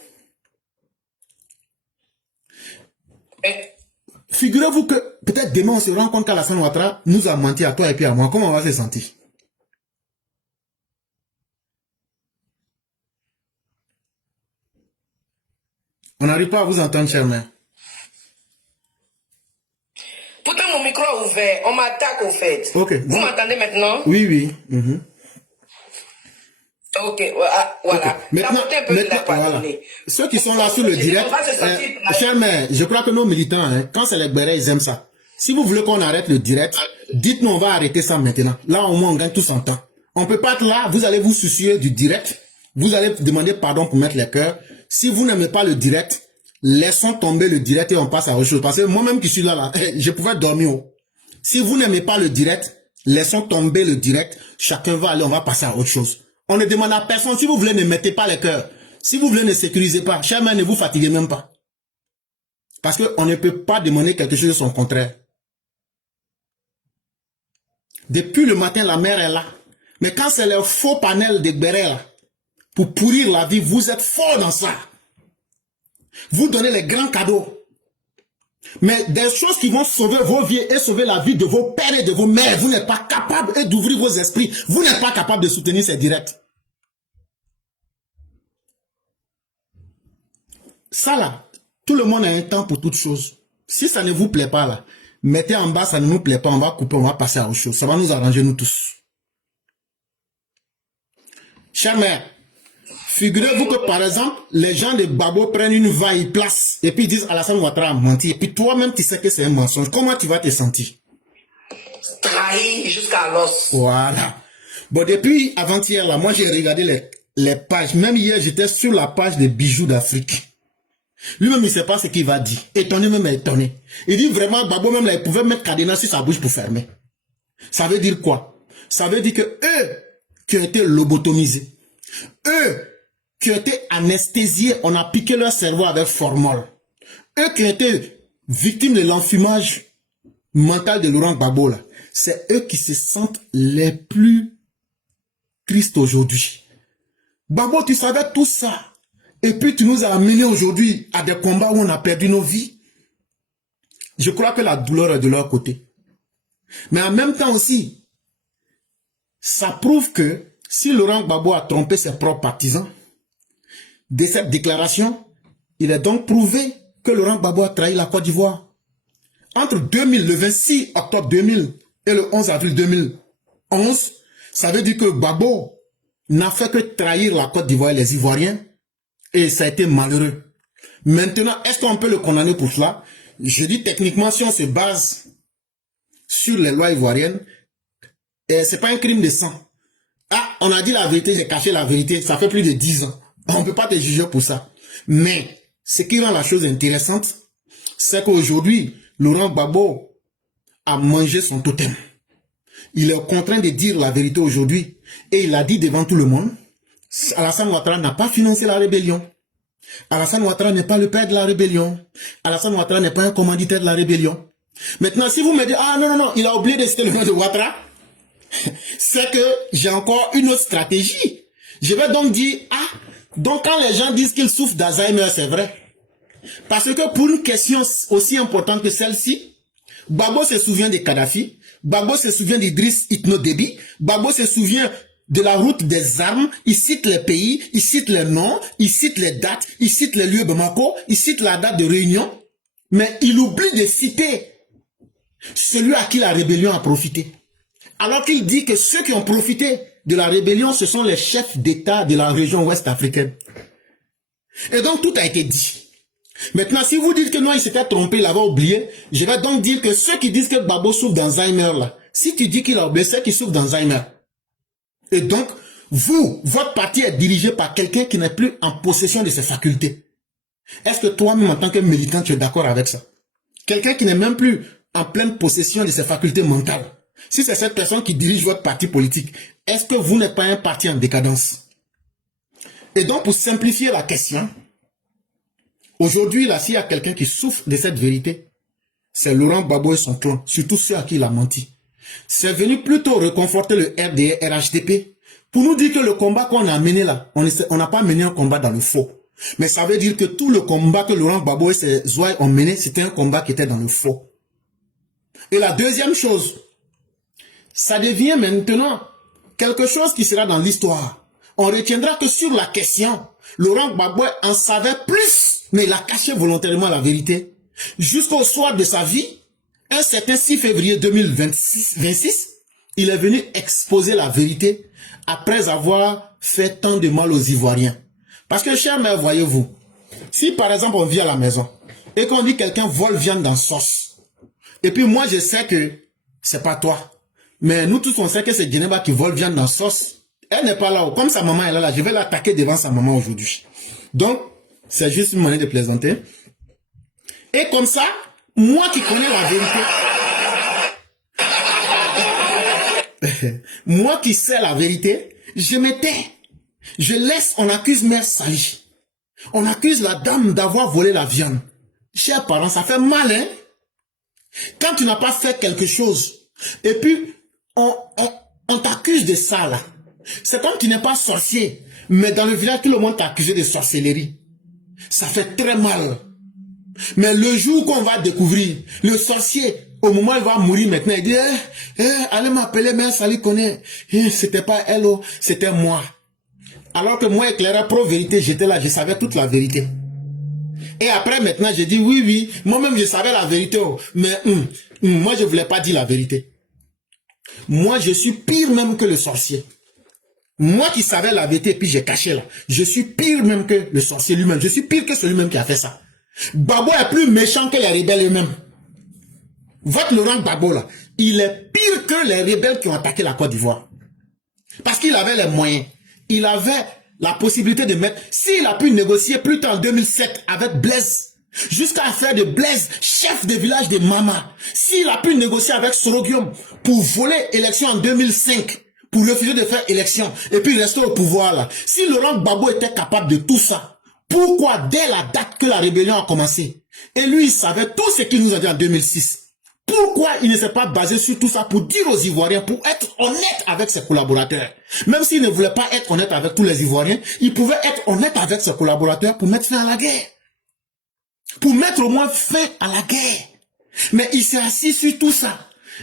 Figurez-vous que peut-être demain on se rend compte qu'Alassane Ouattara nous a menti à toi et puis à moi. Comment on va se sentir? On n'arrive pas à vous entendre, chère mère. Pourtant, mon micro est ouvert. On m'attaque au fait. Ok. Vous m'entendez maintenant? Oui, oui. Ok, voilà. Okay. Maintenant, voilà. Ceux qui sont là sur le direct, chère mère, je crois que nos militants, hein, quand c'est les Bérets, ils aiment ça. Si vous voulez qu'on arrête le direct, dites-nous, on va arrêter ça maintenant. Là, au moins, on gagne tous en temps. On peut pas être là, vous allez vous soucier du direct. Vous allez demander pardon pour mettre les cœurs. Si vous n'aimez pas le direct, laissons tomber le direct et on passe à autre chose. Parce que moi-même qui suis là, je pouvais dormir. Si vous n'aimez pas le direct, laissons tomber le direct. Chacun va aller, on va passer à autre chose. On ne demande à personne. Si vous voulez, ne mettez pas les cœurs. Si vous voulez, ne sécurisez pas. Chers mères, ne vous fatiguez même pas. Parce qu'on ne peut pas demander quelque chose de son contraire. Depuis le matin, la mère est là. Mais quand c'est le faux panel de Gbéré, pour pourrir la vie, vous êtes fort dans ça. Vous donnez les grands cadeaux. Mais des choses qui vont sauver vos vies et sauver la vie de vos pères et de vos mères, vous n'êtes pas capable d'ouvrir vos esprits. Vous n'êtes pas capable de soutenir ces directs. Ça là, tout le monde a un temps pour toute chose. Si ça ne vous plaît pas là, mettez en bas, ça ne nous plaît pas, on va couper, on va passer à autre chose. Ça va nous arranger nous tous. Chère mère, figurez-vous que par exemple, les gens de Gbagbo prennent une vaille place et puis ils disent Alassane Ouattara a menti. Et puis toi-même, tu sais que c'est un mensonge. Comment tu vas te sentir? Trahi jusqu'à l'os. Voilà. Bon, depuis avant-hier, là, moi j'ai regardé les pages. Même hier, j'étais sur la page des bijoux d'Afrique. Lui-même, il ne sait pas ce qu'il va dire. Étonné, même étonné. Il dit vraiment, Gbagbo même là, il pouvait mettre cadenas sur sa bouche pour fermer. Ça veut dire quoi? Ça veut dire que eux qui ont été lobotomisés, eux qui ont été anesthésiés, on a piqué leur cerveau avec formol. Eux qui ont été victimes de l'enfumage mental de Laurent Gbagbo, c'est eux qui se sentent les plus tristes aujourd'hui. Gbagbo, tu savais tout ça. Et puis tu nous as amenés aujourd'hui à des combats où on a perdu nos vies. Je crois que la douleur est de leur côté. Mais en même temps aussi, ça prouve que si Laurent Gbagbo a trompé ses propres partisans, de cette déclaration, il est donc prouvé que Laurent Gbagbo a trahi la Côte d'Ivoire. Entre 2000, le 26 octobre 2000 et le 11 avril 2011, ça veut dire que Gbagbo n'a fait que trahir la Côte d'Ivoire et les Ivoiriens, et ça a été malheureux. Maintenant, est-ce qu'on peut le condamner pour cela? Je dis techniquement, si on se base sur les lois ivoiriennes, c'est pas un crime de sang. Ah, on a dit la vérité, j'ai caché la vérité, ça fait plus de 10 ans. On ne peut pas te juger pour ça. Mais, ce qui rend la chose intéressante, c'est qu'aujourd'hui, Laurent Gbagbo a mangé son totem. Il est contraint de dire la vérité aujourd'hui. Et il a dit devant tout le monde, Alassane Ouattara n'a pas financé la rébellion. Alassane Ouattara n'est pas le père de la rébellion. Alassane Ouattara n'est pas un commanditaire de la rébellion. Maintenant, si vous me dites, ah non, il a oublié de citer le nom de Ouattara, c'est que j'ai encore une autre stratégie. Je vais donc dire, donc quand les gens disent qu'ils souffrent d'Alzheimer, c'est vrai. Parce que pour une question aussi importante que celle-ci, Gbagbo se souvient de Kadhafi, Gbagbo se souvient d'Idriss Itno Déby, Gbagbo se souvient de la route des armes, il cite les pays, il cite les noms, il cite les dates, il cite les lieux de Bamako, il cite la date de réunion, mais il oublie de citer celui à qui la rébellion a profité. Alors qu'il dit que ceux qui ont profité de la rébellion, ce sont les chefs d'État de la région ouest africaine. Et donc tout a été dit. Maintenant, si vous dites que non, il s'était trompé, il avait oublié, je vais donc dire que ceux qui disent que Gbagbo souffre d'Alzheimer, là, si tu dis qu'il a oublié, c'est qu'il souffre d'Alzheimer. Et donc, vous, votre parti est dirigé par quelqu'un qui n'est plus en possession de ses facultés. Est-ce que toi-même, en tant que militant, tu es d'accord avec ça? Quelqu'un qui n'est même plus en pleine possession de ses facultés mentales. Si c'est cette personne qui dirige votre parti politique, est-ce que vous n'êtes pas un parti en décadence? Et donc, pour simplifier la question, aujourd'hui, là, s'il y a quelqu'un qui souffre de cette vérité, c'est Laurent Gbagbo et son clan, surtout ceux à qui il a menti. C'est venu plutôt réconforter le RDR, RHDP, pour nous dire que le combat qu'on a mené là, on n'a pas mené un combat dans le faux. Mais ça veut dire que tout le combat que Laurent Gbagbo et ses ouailles ont mené, c'était un combat qui était dans le faux. Et la deuxième chose, ça devient maintenant quelque chose qui sera dans l'histoire. On retiendra que sur la question, Laurent Gbagbo en savait plus, mais il a caché volontairement la vérité. Jusqu'au soir de sa vie, un certain 6 février 2026, il est venu exposer la vérité après avoir fait tant de mal aux Ivoiriens. Parce que, chers mères, voyez-vous, si par exemple on vit à la maison et qu'on dit quelqu'un vole viande dans sauce, et puis moi je sais que c'est pas toi, mais nous tous on sait que c'est Djeneba qui vole viande dans sauce, elle n'est pas là, comme sa maman est là, je vais l'attaquer devant sa maman aujourd'hui. Donc, c'est juste une manière de plaisanter. Et comme ça, moi qui connais la vérité, moi qui sais la vérité, je me tais. Je laisse, on accuse Mère Sali. On accuse la dame d'avoir volé la viande. Chers parents, ça fait mal, hein? Quand tu n'as pas fait quelque chose, et puis on t'accuse de ça, là. C'est comme tu n'es pas sorcier, mais dans le village, tout le monde t'a accusé de sorcellerie. Ça fait très mal. Mais le jour qu'on va découvrir, le sorcier, au moment où il va mourir maintenant, il dit, allez m'appeler, Mère Sali connaît. C'était pas elle, c'était moi. Alors que moi, éclaireur pro-vérité, j'étais là, je savais toute la vérité. Et après, maintenant, j'ai dit, oui, moi-même, je savais la vérité, mais moi, je voulais pas dire la vérité. Moi, je suis pire même que le sorcier. Moi qui savais la vérité, puis j'ai caché là. Je suis pire même que le sorcier lui-même. Je suis pire que celui-même qui a fait ça. Gbagbo est plus méchant que les rebelles eux-mêmes. Votre Laurent Gbagbo là, il est pire que les rebelles qui ont attaqué la Côte d'Ivoire. Parce qu'il avait les moyens. Il avait la possibilité de mettre... S'il a pu négocier plus tard en 2007 avec Blaise, jusqu'à faire de Blaise chef de village de Mama, s'il a pu négocier avec Sorogium pour voler l'élection en 2005, pour refuser de faire élection et puis rester au pouvoir là. Si Laurent Gbagbo était capable de tout ça, pourquoi dès la date que la rébellion a commencé, et lui il savait tout ce qu'il nous a dit en 2006, pourquoi il ne s'est pas basé sur tout ça pour dire aux Ivoiriens, pour être honnête avec ses collaborateurs? Même s'il ne voulait pas être honnête avec tous les Ivoiriens, il pouvait être honnête avec ses collaborateurs pour mettre fin à la guerre. Pour mettre au moins fin à la guerre. Mais il s'est assis sur tout ça.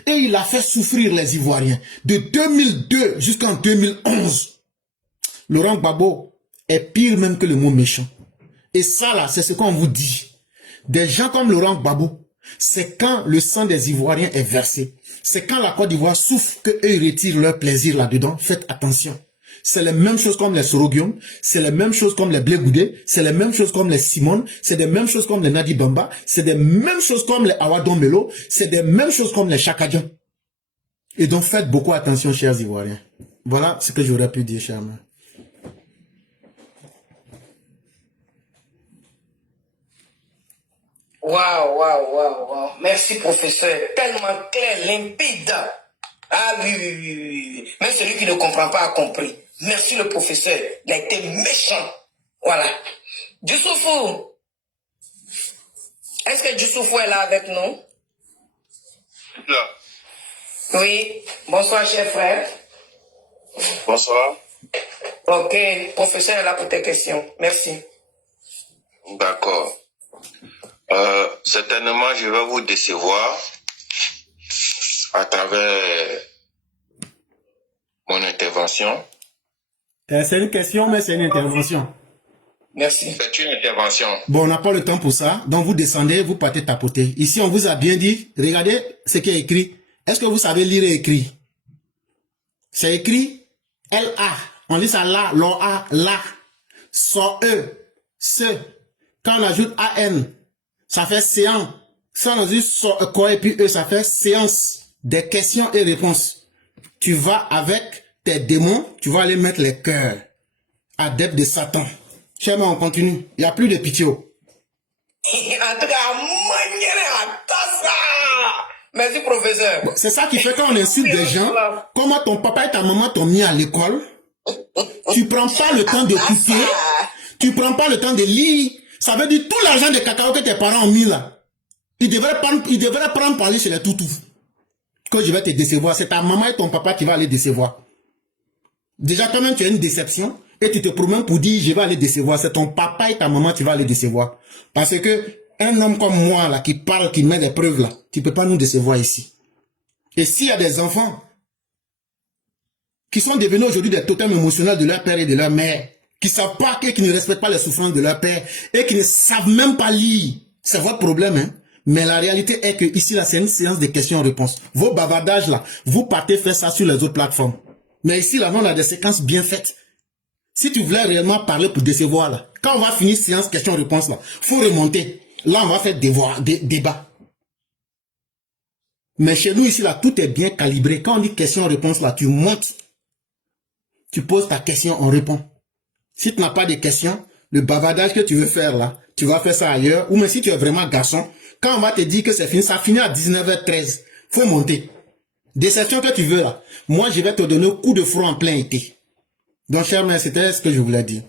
Et il a fait souffrir les Ivoiriens. De 2002 jusqu'en 2011. Laurent Gbagbo est pire même que le mot méchant. Et ça là, c'est ce qu'on vous dit. Des gens comme Laurent Gbagbo, c'est quand le sang des Ivoiriens est versé. C'est quand la Côte d'Ivoire souffre qu'eux retirent leur plaisir là-dedans. Faites attention. C'est les mêmes choses comme les Soroguium, c'est les mêmes choses comme les Blé Goudé, c'est les mêmes choses comme les Simone, c'est les mêmes choses comme les Nadi Bamba, c'est des mêmes choses comme les Awadon Melo, c'est des mêmes choses comme les Chakadjan. Et donc faites beaucoup attention, chers Ivoiriens. Voilà ce que j'aurais pu dire, chers amis. Waouh. Merci, professeur. Tellement clair, limpide. Ah oui. Même celui qui ne comprend pas a compris. Merci, le professeur. Il a été méchant. Voilà. Djoussoufou. Est-ce que Djoussoufou est là avec nous? Là. Oui. Bonsoir, cher frère. Bonsoir. Ok. Professeur est là pour tes questions. Merci. D'accord. Certainement, je vais vous décevoir à travers mon intervention. C'est une question, mais c'est une intervention. Merci. C'est une intervention. Bon, on n'a pas le temps pour ça. Donc, vous descendez, vous partez tapoter. Ici, on vous a bien dit, regardez ce qui est écrit. Est-ce que vous savez lire et écrire? C'est écrit L-A. On lit ça là, l'O-A, là. So-E, ce. Quand on ajoute A-N, ça fait séance. Ça, on ajoute quoi et puis E, ça fait séance des questions et réponses. Tu vas avec tes démons, tu vas aller mettre les cœurs. Adepte de Satan. Chers, on continue. Il n'y a plus de pitié. En tout cas, merci, professeur. Bon, c'est ça qui fait quand on insulte des gens. Comment ton papa et ta maman t'ont mis à l'école. Tu prends pas le temps d'écouter. Tu prends pas le temps de lire. Ça veut dire tout l'argent de cacao que tes parents ont mis là. Ils devraient prendre par aller chez les toutous. Que je vais te décevoir. C'est ta maman et ton papa qui va aller décevoir. Déjà, toi-même, tu as une déception. Et tu te promènes pour dire, je vais aller décevoir. C'est ton papa et ta maman qui va aller décevoir. Parce que un homme comme moi, là, qui parle, qui met des preuves, là, tu peux pas nous décevoir ici. Et s'il y a des enfants qui sont devenus aujourd'hui des totems émotionnels de leur père et de leur mère, qui savent pas, qui ne respectent pas les souffrances de leur père, et qui ne savent même pas lire, c'est votre problème, hein. Mais la réalité est que ici, là, c'est une séance de questions-réponses. Vos bavardages, là, vous partez faire ça sur les autres plateformes. Mais ici, là, on a des séquences bien faites. Si tu voulais réellement parler pour décevoir, là, quand on va finir séance questions-réponses, là, faut remonter. Là, on va faire débat. Mais chez nous, ici, là, tout est bien calibré. Quand on dit questions-réponses, là, tu montes. Tu poses ta question, on répond. Si tu n'as pas de questions, le bavardage que tu veux faire, là, tu vas faire ça ailleurs. Ou même si tu es vraiment garçon, quand on va te dire que c'est fini, ça finit à 19h13. Faut monter. Déception que tu veux, là. Moi, je vais te donner un coup de front en plein été. Donc, cher mère, c'était ce que je voulais dire.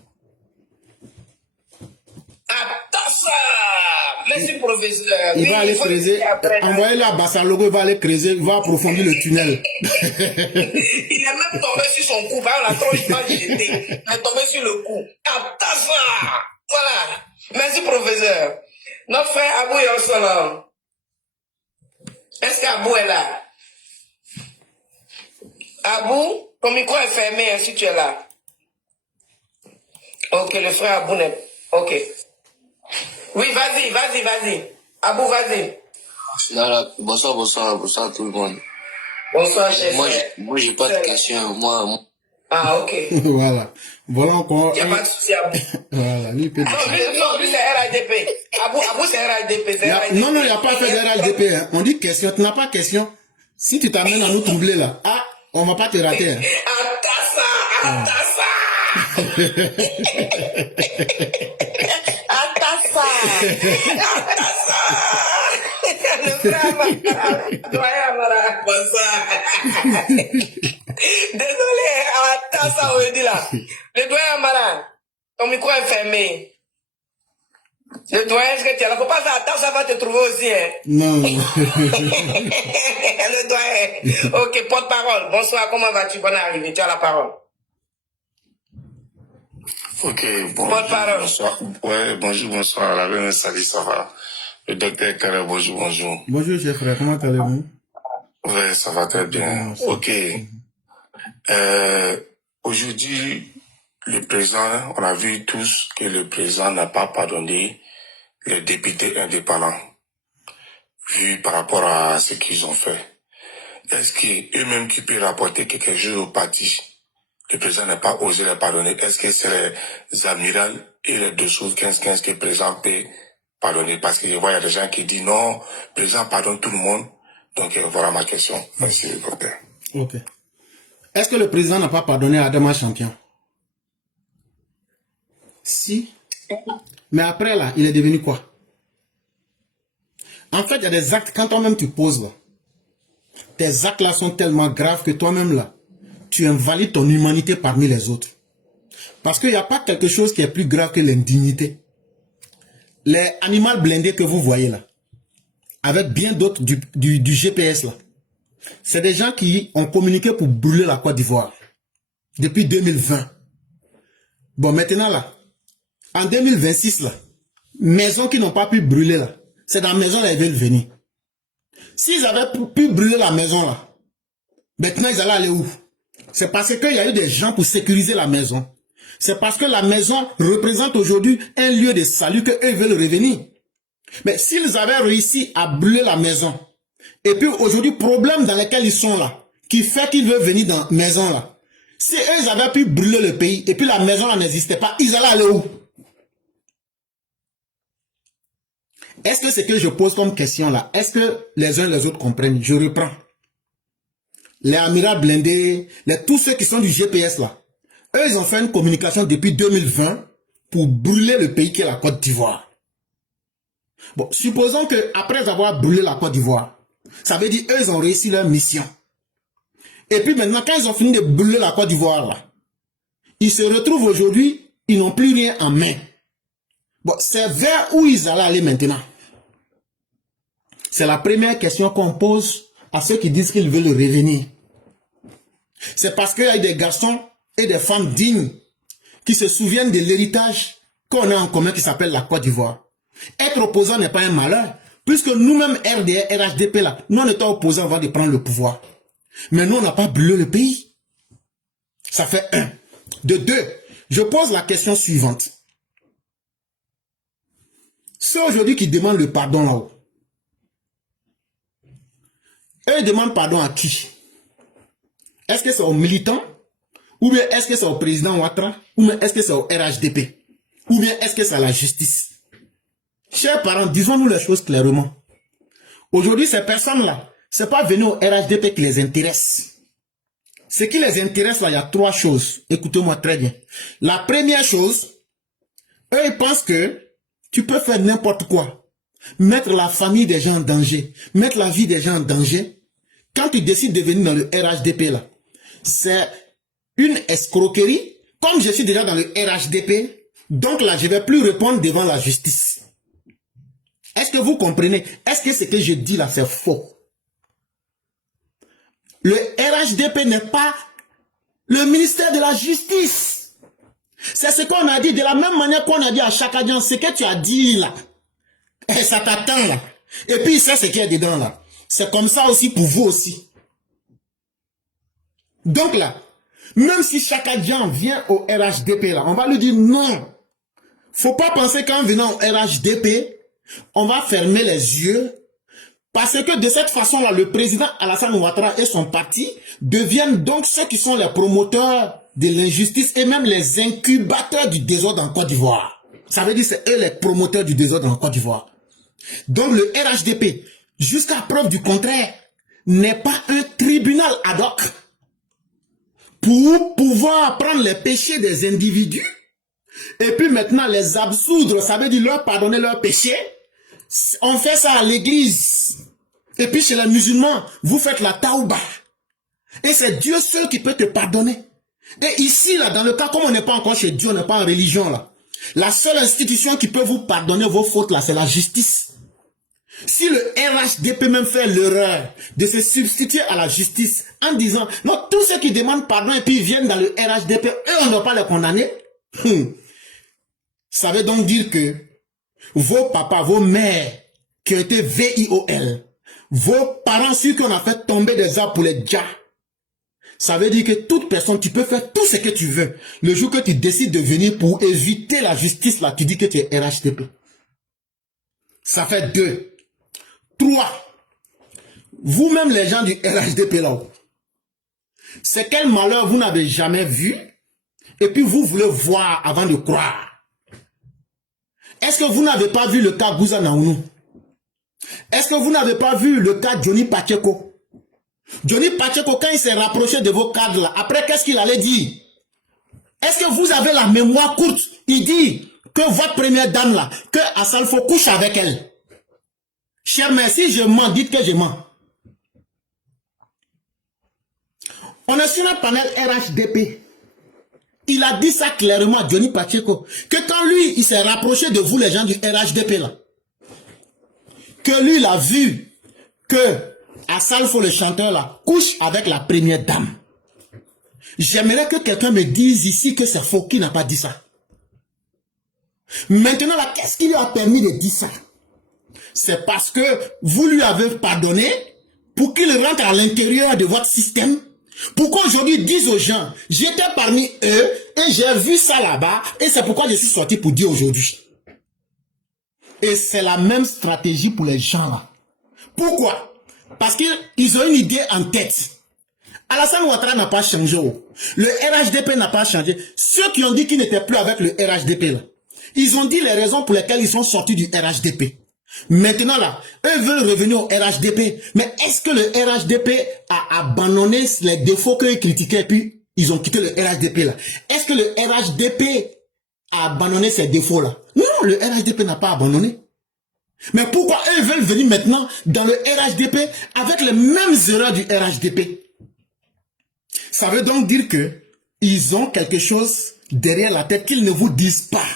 Merci, professeur. Il va aller creuser. Envoyez-le à Bassalogo, il va aller creuser, il va approfondir le tunnel. Il est même tombé sur son cou. La tronche va jeter. Il est tombé sur le cou. Voilà. Merci, professeur. Notre frère Abou Yossola. Est-ce qu'Abou est là? Abou, ton micro est fermé, hein, si tu es là. Ok, le frère Abou n'est... Ok. Oui, vas-y. Abou, vas-y. Là, bonsoir tout le monde. Bonsoir, chef. Moi, j'ai pas de questions. Moi. Ah, ok. Voilà. Voilà encore. Il n'y a pas de souci, Abou. Voilà, lui, il peut dire. Non, lui, c'est RHDP. Abou, c'est RHDP. Non, il n'y a pas fait de RHDP. Hein. On dit question, tu n'as pas question. Si tu t'amènes à nous troubler là, on va pas te rater. Hein. Le frère Amara, doyen Amara, bonsoir. Désolé, attends ça, on dit là. Le doyen Amara, ton micro est fermé. Le doyen, est-ce que tu es là? Faut pas faire attention, ça va te trouver aussi. Hein? Non. Le doyen. Ok, porte-parole. Bonsoir, comment vas-tu? Bonne arrivée, tu as la parole. Ok, bon, Porte-parole. bonsoir. Ouais, bonjour, bonsoir. La reine Sali, ça va. Le docteur Carré, bonjour, bonjour. Bonjour, chef frère, comment allez-vous? Ouais, ça va très bien. Ok. Aujourd'hui, le président, on a vu tous que le président n'a pas pardonné les députés indépendants, vu par rapport à ce qu'ils ont fait. Est-ce qu'eux-mêmes qui peuvent rapporter quelque chose au parti, le président n'a pas osé les pardonner? Est-ce que c'est les amirals et les dessous 15-15 que le président peut pardonner? Parce que je vois, il y a des gens qui disent non, le président pardonne tout le monde. Donc voilà ma question. Merci, docteur. Ok. Est-ce que le président n'a pas pardonné à Adama Champion? Si. Mais après là, il est devenu quoi? En fait, il y a des actes, quand toi-même tu poses là, tes actes là sont tellement graves que toi-même là, tu invalides ton humanité parmi les autres. Parce qu'il n'y a pas quelque chose qui est plus grave que l'indignité. Les animaux blindés que vous voyez là, avec bien d'autres du GPS là, c'est des gens qui ont communiqué pour brûler la Côte d'Ivoire depuis 2020. Bon, maintenant là, en 2026 là, maisons qui n'ont pas pu brûler là, c'est dans la maison là ils veulent venir. S'ils avaient pu brûler la maison là, maintenant ils allaient aller où? C'est parce qu'il y a eu des gens pour sécuriser la maison. C'est parce que la maison représente aujourd'hui un lieu de salut qu'eux veulent revenir. Mais s'ils avaient réussi à brûler la maison, et puis aujourd'hui, problème dans lequel ils sont là, qui fait qu'ils veulent venir dans la maison là, si eux ils avaient pu brûler le pays, et puis la maison là n'existait pas, ils allaient aller où? Est-ce que ce que je pose comme question là, est-ce que les uns les autres comprennent? Je reprends. Les amirals blindés, tous ceux qui sont du GPS là, eux ils ont fait une communication depuis 2020 pour brûler le pays qui est la Côte d'Ivoire. Bon, supposons que après avoir brûlé la Côte d'Ivoire, ça veut dire eux ils ont réussi leur mission. Et puis maintenant quand ils ont fini de brûler la Côte d'Ivoire là, ils se retrouvent aujourd'hui, ils n'ont plus rien en main. Bon, c'est vers où ils allaient aller maintenant? C'est la première question qu'on pose à ceux qui disent qu'ils veulent revenir. C'est parce qu'il y a des garçons et des femmes dignes qui se souviennent de l'héritage qu'on a en commun qui s'appelle la Côte d'Ivoire. Être opposant n'est pas un malheur, puisque nous-mêmes, RDR, RHDP, là, nous on était opposants avant de prendre le pouvoir. Mais nous, on n'a pas brûlé le pays. Ça fait un. De deux, je pose la question suivante. Ceux aujourd'hui qui demandent le pardon là-haut, eux demandent pardon à qui? Est-ce que c'est aux militants? Ou bien est-ce que c'est au président Ouattara? Ou bien est-ce que c'est au RHDP? Ou bien est-ce que c'est à la justice? Chers parents, disons-nous les choses clairement. Aujourd'hui, ces personnes-là, c'est pas venu au RHDP qui les intéresse. Ce qui les intéresse là, il y a trois choses. Écoutez-moi très bien. La première chose, eux ils pensent que tu peux faire n'importe quoi. Mettre la famille des gens en danger. Mettre la vie des gens en danger. Quand tu décides de venir dans le RHDP là, c'est une escroquerie. Comme je suis déjà dans le RHDP, donc là je ne vais plus répondre devant la justice. Est-ce que vous comprenez? Est-ce que ce que je dis là c'est faux? Le RHDP n'est pas le ministère de la justice. C'est ce qu'on a dit de la même manière qu'on a dit à Chakadian, ce que tu as dit là. Et ça t'attend là. Et puis c'est ce qu'il y a dedans là. C'est comme ça aussi pour vous aussi. Donc là, même si Chakadian vient au RHDP là, on va lui dire non. Faut pas penser qu'en venant au RHDP, on va fermer les yeux. Parce que de cette façon-là, le président Alassane Ouattara et son parti deviennent donc ceux qui sont les promoteurs de l'injustice et même les incubateurs du désordre en Côte d'Ivoire. Ça veut dire que c'est eux les promoteurs du désordre en Côte d'Ivoire. Donc le RHDP, jusqu'à preuve du contraire, n'est pas un tribunal ad hoc pour pouvoir prendre les péchés des individus et puis maintenant les absoudre, ça veut dire leur pardonner leurs péchés. On fait ça à l'église. Et puis chez les musulmans, vous faites la taouba. Et c'est Dieu seul qui peut te pardonner. Et ici, là, dans le cas, comme on n'est pas encore chez Dieu, on n'est pas en religion, là. La seule institution qui peut vous pardonner vos fautes, là, c'est la justice. Si le RHDP même fait l'erreur de se substituer à la justice en disant, non, tous ceux qui demandent pardon et puis viennent dans le RHDP, eux, on ne doit pas les condamner. Ça veut donc dire que vos papas, vos mères qui ont été VIOL, vos parents, ceux qu'on a fait tomber des arbres pour les djas, ça veut dire que toute personne, tu peux faire tout ce que tu veux. Le jour que tu décides de venir pour éviter la justice, là, tu dis que tu es RHDP. Ça fait 2. 3. Vous-même, les gens du RHDP, là, c'est quel malheur vous n'avez jamais vu, et puis vous voulez voir avant de croire. Est-ce que vous n'avez pas vu le cas Gouza Naounou? Est-ce que vous n'avez pas vu le cas Johnny Pacheco? Johnny Pacheco, quand il s'est rapproché de vos cadres là, après qu'est-ce qu'il allait dire? Est-ce que vous avez la mémoire courte? Il dit que votre première dame là, que Assalfo couche avec elle. Cher mère, si je mens, dites que je mens. On est sur un panel RHDP. Il a dit ça clairement à Johnny Pacheco, que quand lui, il s'est rapproché de vous les gens du RHDP là, que lui, il a vu que Assalfo, le chanteur là, couche avec la première dame. J'aimerais que quelqu'un me dise ici que c'est faux, qui n'a pas dit ça. Maintenant là, qu'est-ce qui lui a permis de dire ça? C'est parce que vous lui avez pardonné pour qu'il rentre à l'intérieur de votre système. Pour qu'aujourd'hui dise aux gens, j'étais parmi eux et j'ai vu ça là-bas et c'est pourquoi je suis sorti pour dire aujourd'hui. Et c'est la même stratégie pour les gens là. Pourquoi? Parce qu'ils ont une idée en tête. Alassane Ouattara n'a pas changé. Le RHDP n'a pas changé. Ceux qui ont dit qu'ils n'étaient plus avec le RHDP, là, ils ont dit les raisons pour lesquelles ils sont sortis du RHDP. Maintenant, là, eux veulent revenir au RHDP. Mais est-ce que le RHDP a abandonné les défauts qu'ils critiquaient et puis ils ont quitté le RHDP, là? Est-ce que le RHDP a abandonné ses défauts, là? Non, le RHDP n'a pas abandonné. Mais pourquoi eux veulent venir maintenant dans le RHDP avec les mêmes erreurs du RHDP? Ça veut donc dire que ils ont quelque chose derrière la tête qu'ils ne vous disent pas.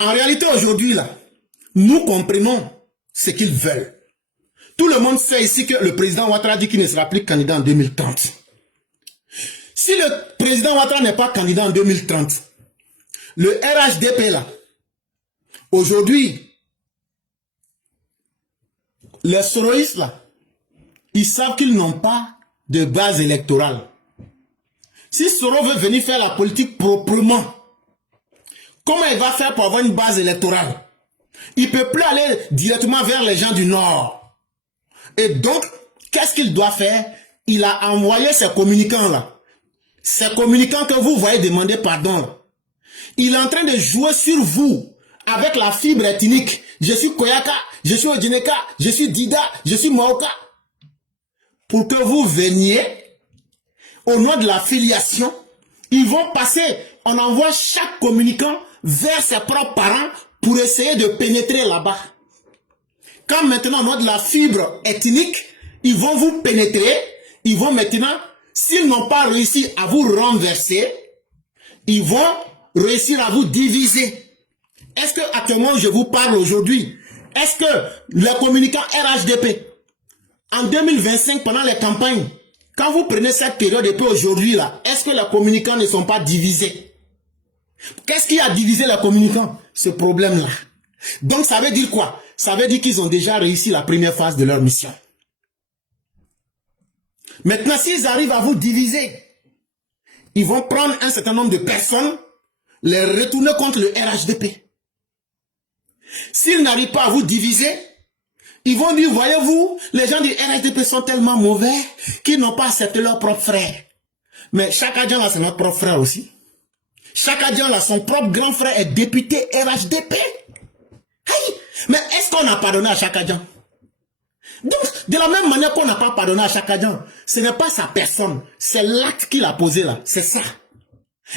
En réalité, aujourd'hui, là, nous comprenons ce qu'ils veulent. Tout le monde sait ici que le président Ouattara dit qu'il ne sera plus candidat en 2030. Si le président Ouattara n'est pas candidat en 2030, le RHDP, là, aujourd'hui, les soroïstes, là, ils savent qu'ils n'ont pas de base électorale. Si Soro veut venir faire la politique proprement, comment il va faire pour avoir une base électorale? Il ne peut plus aller directement vers les gens du Nord. Et donc, qu'est-ce qu'il doit faire? Il a envoyé ses communicants là. Ces communicants que vous voyez demander pardon là. Il est en train de jouer sur vous avec la fibre ethnique. Je suis Koyaka, je suis Odineka, je suis Dida, je suis Maoka. Pour que vous veniez, au nom de la filiation, ils vont passer, on envoie chaque communicant vers ses propres parents pour essayer de pénétrer là-bas. Quand maintenant, au nom de la fibre ethnique, ils vont vous pénétrer, ils vont maintenant, s'ils n'ont pas réussi à vous renverser, ils vont réussir à vous diviser. Est-ce que actuellement je vous parle aujourd'hui, est-ce que les communicants RHDP, en 2025, pendant les campagnes, quand vous prenez cette période et puis aujourd'hui là, est-ce que les communicants ne sont pas divisés? Qu'est-ce qui a divisé les communicants? Ce problème-là. Donc ça veut dire quoi? Ça veut dire qu'ils ont déjà réussi la première phase de leur mission. Maintenant, s'ils arrivent à vous diviser, ils vont prendre un certain nombre de personnes, les retourner contre le RHDP. S'ils n'arrivent pas à vous diviser, ils vont dire, voyez-vous, les gens du RHDP sont tellement mauvais qu'ils n'ont pas accepté leur propre frère. Mais Chaka Dian là, c'est notre propre frère aussi. Chaka Dian là, son propre grand frère est député RHDP. Hey, mais est-ce qu'on a pardonné à Chaka Dian? Donc, de la même manière qu'on n'a pas pardonné à Chaka Dian, ce n'est pas sa personne, c'est l'acte qu'il a posé là, c'est ça.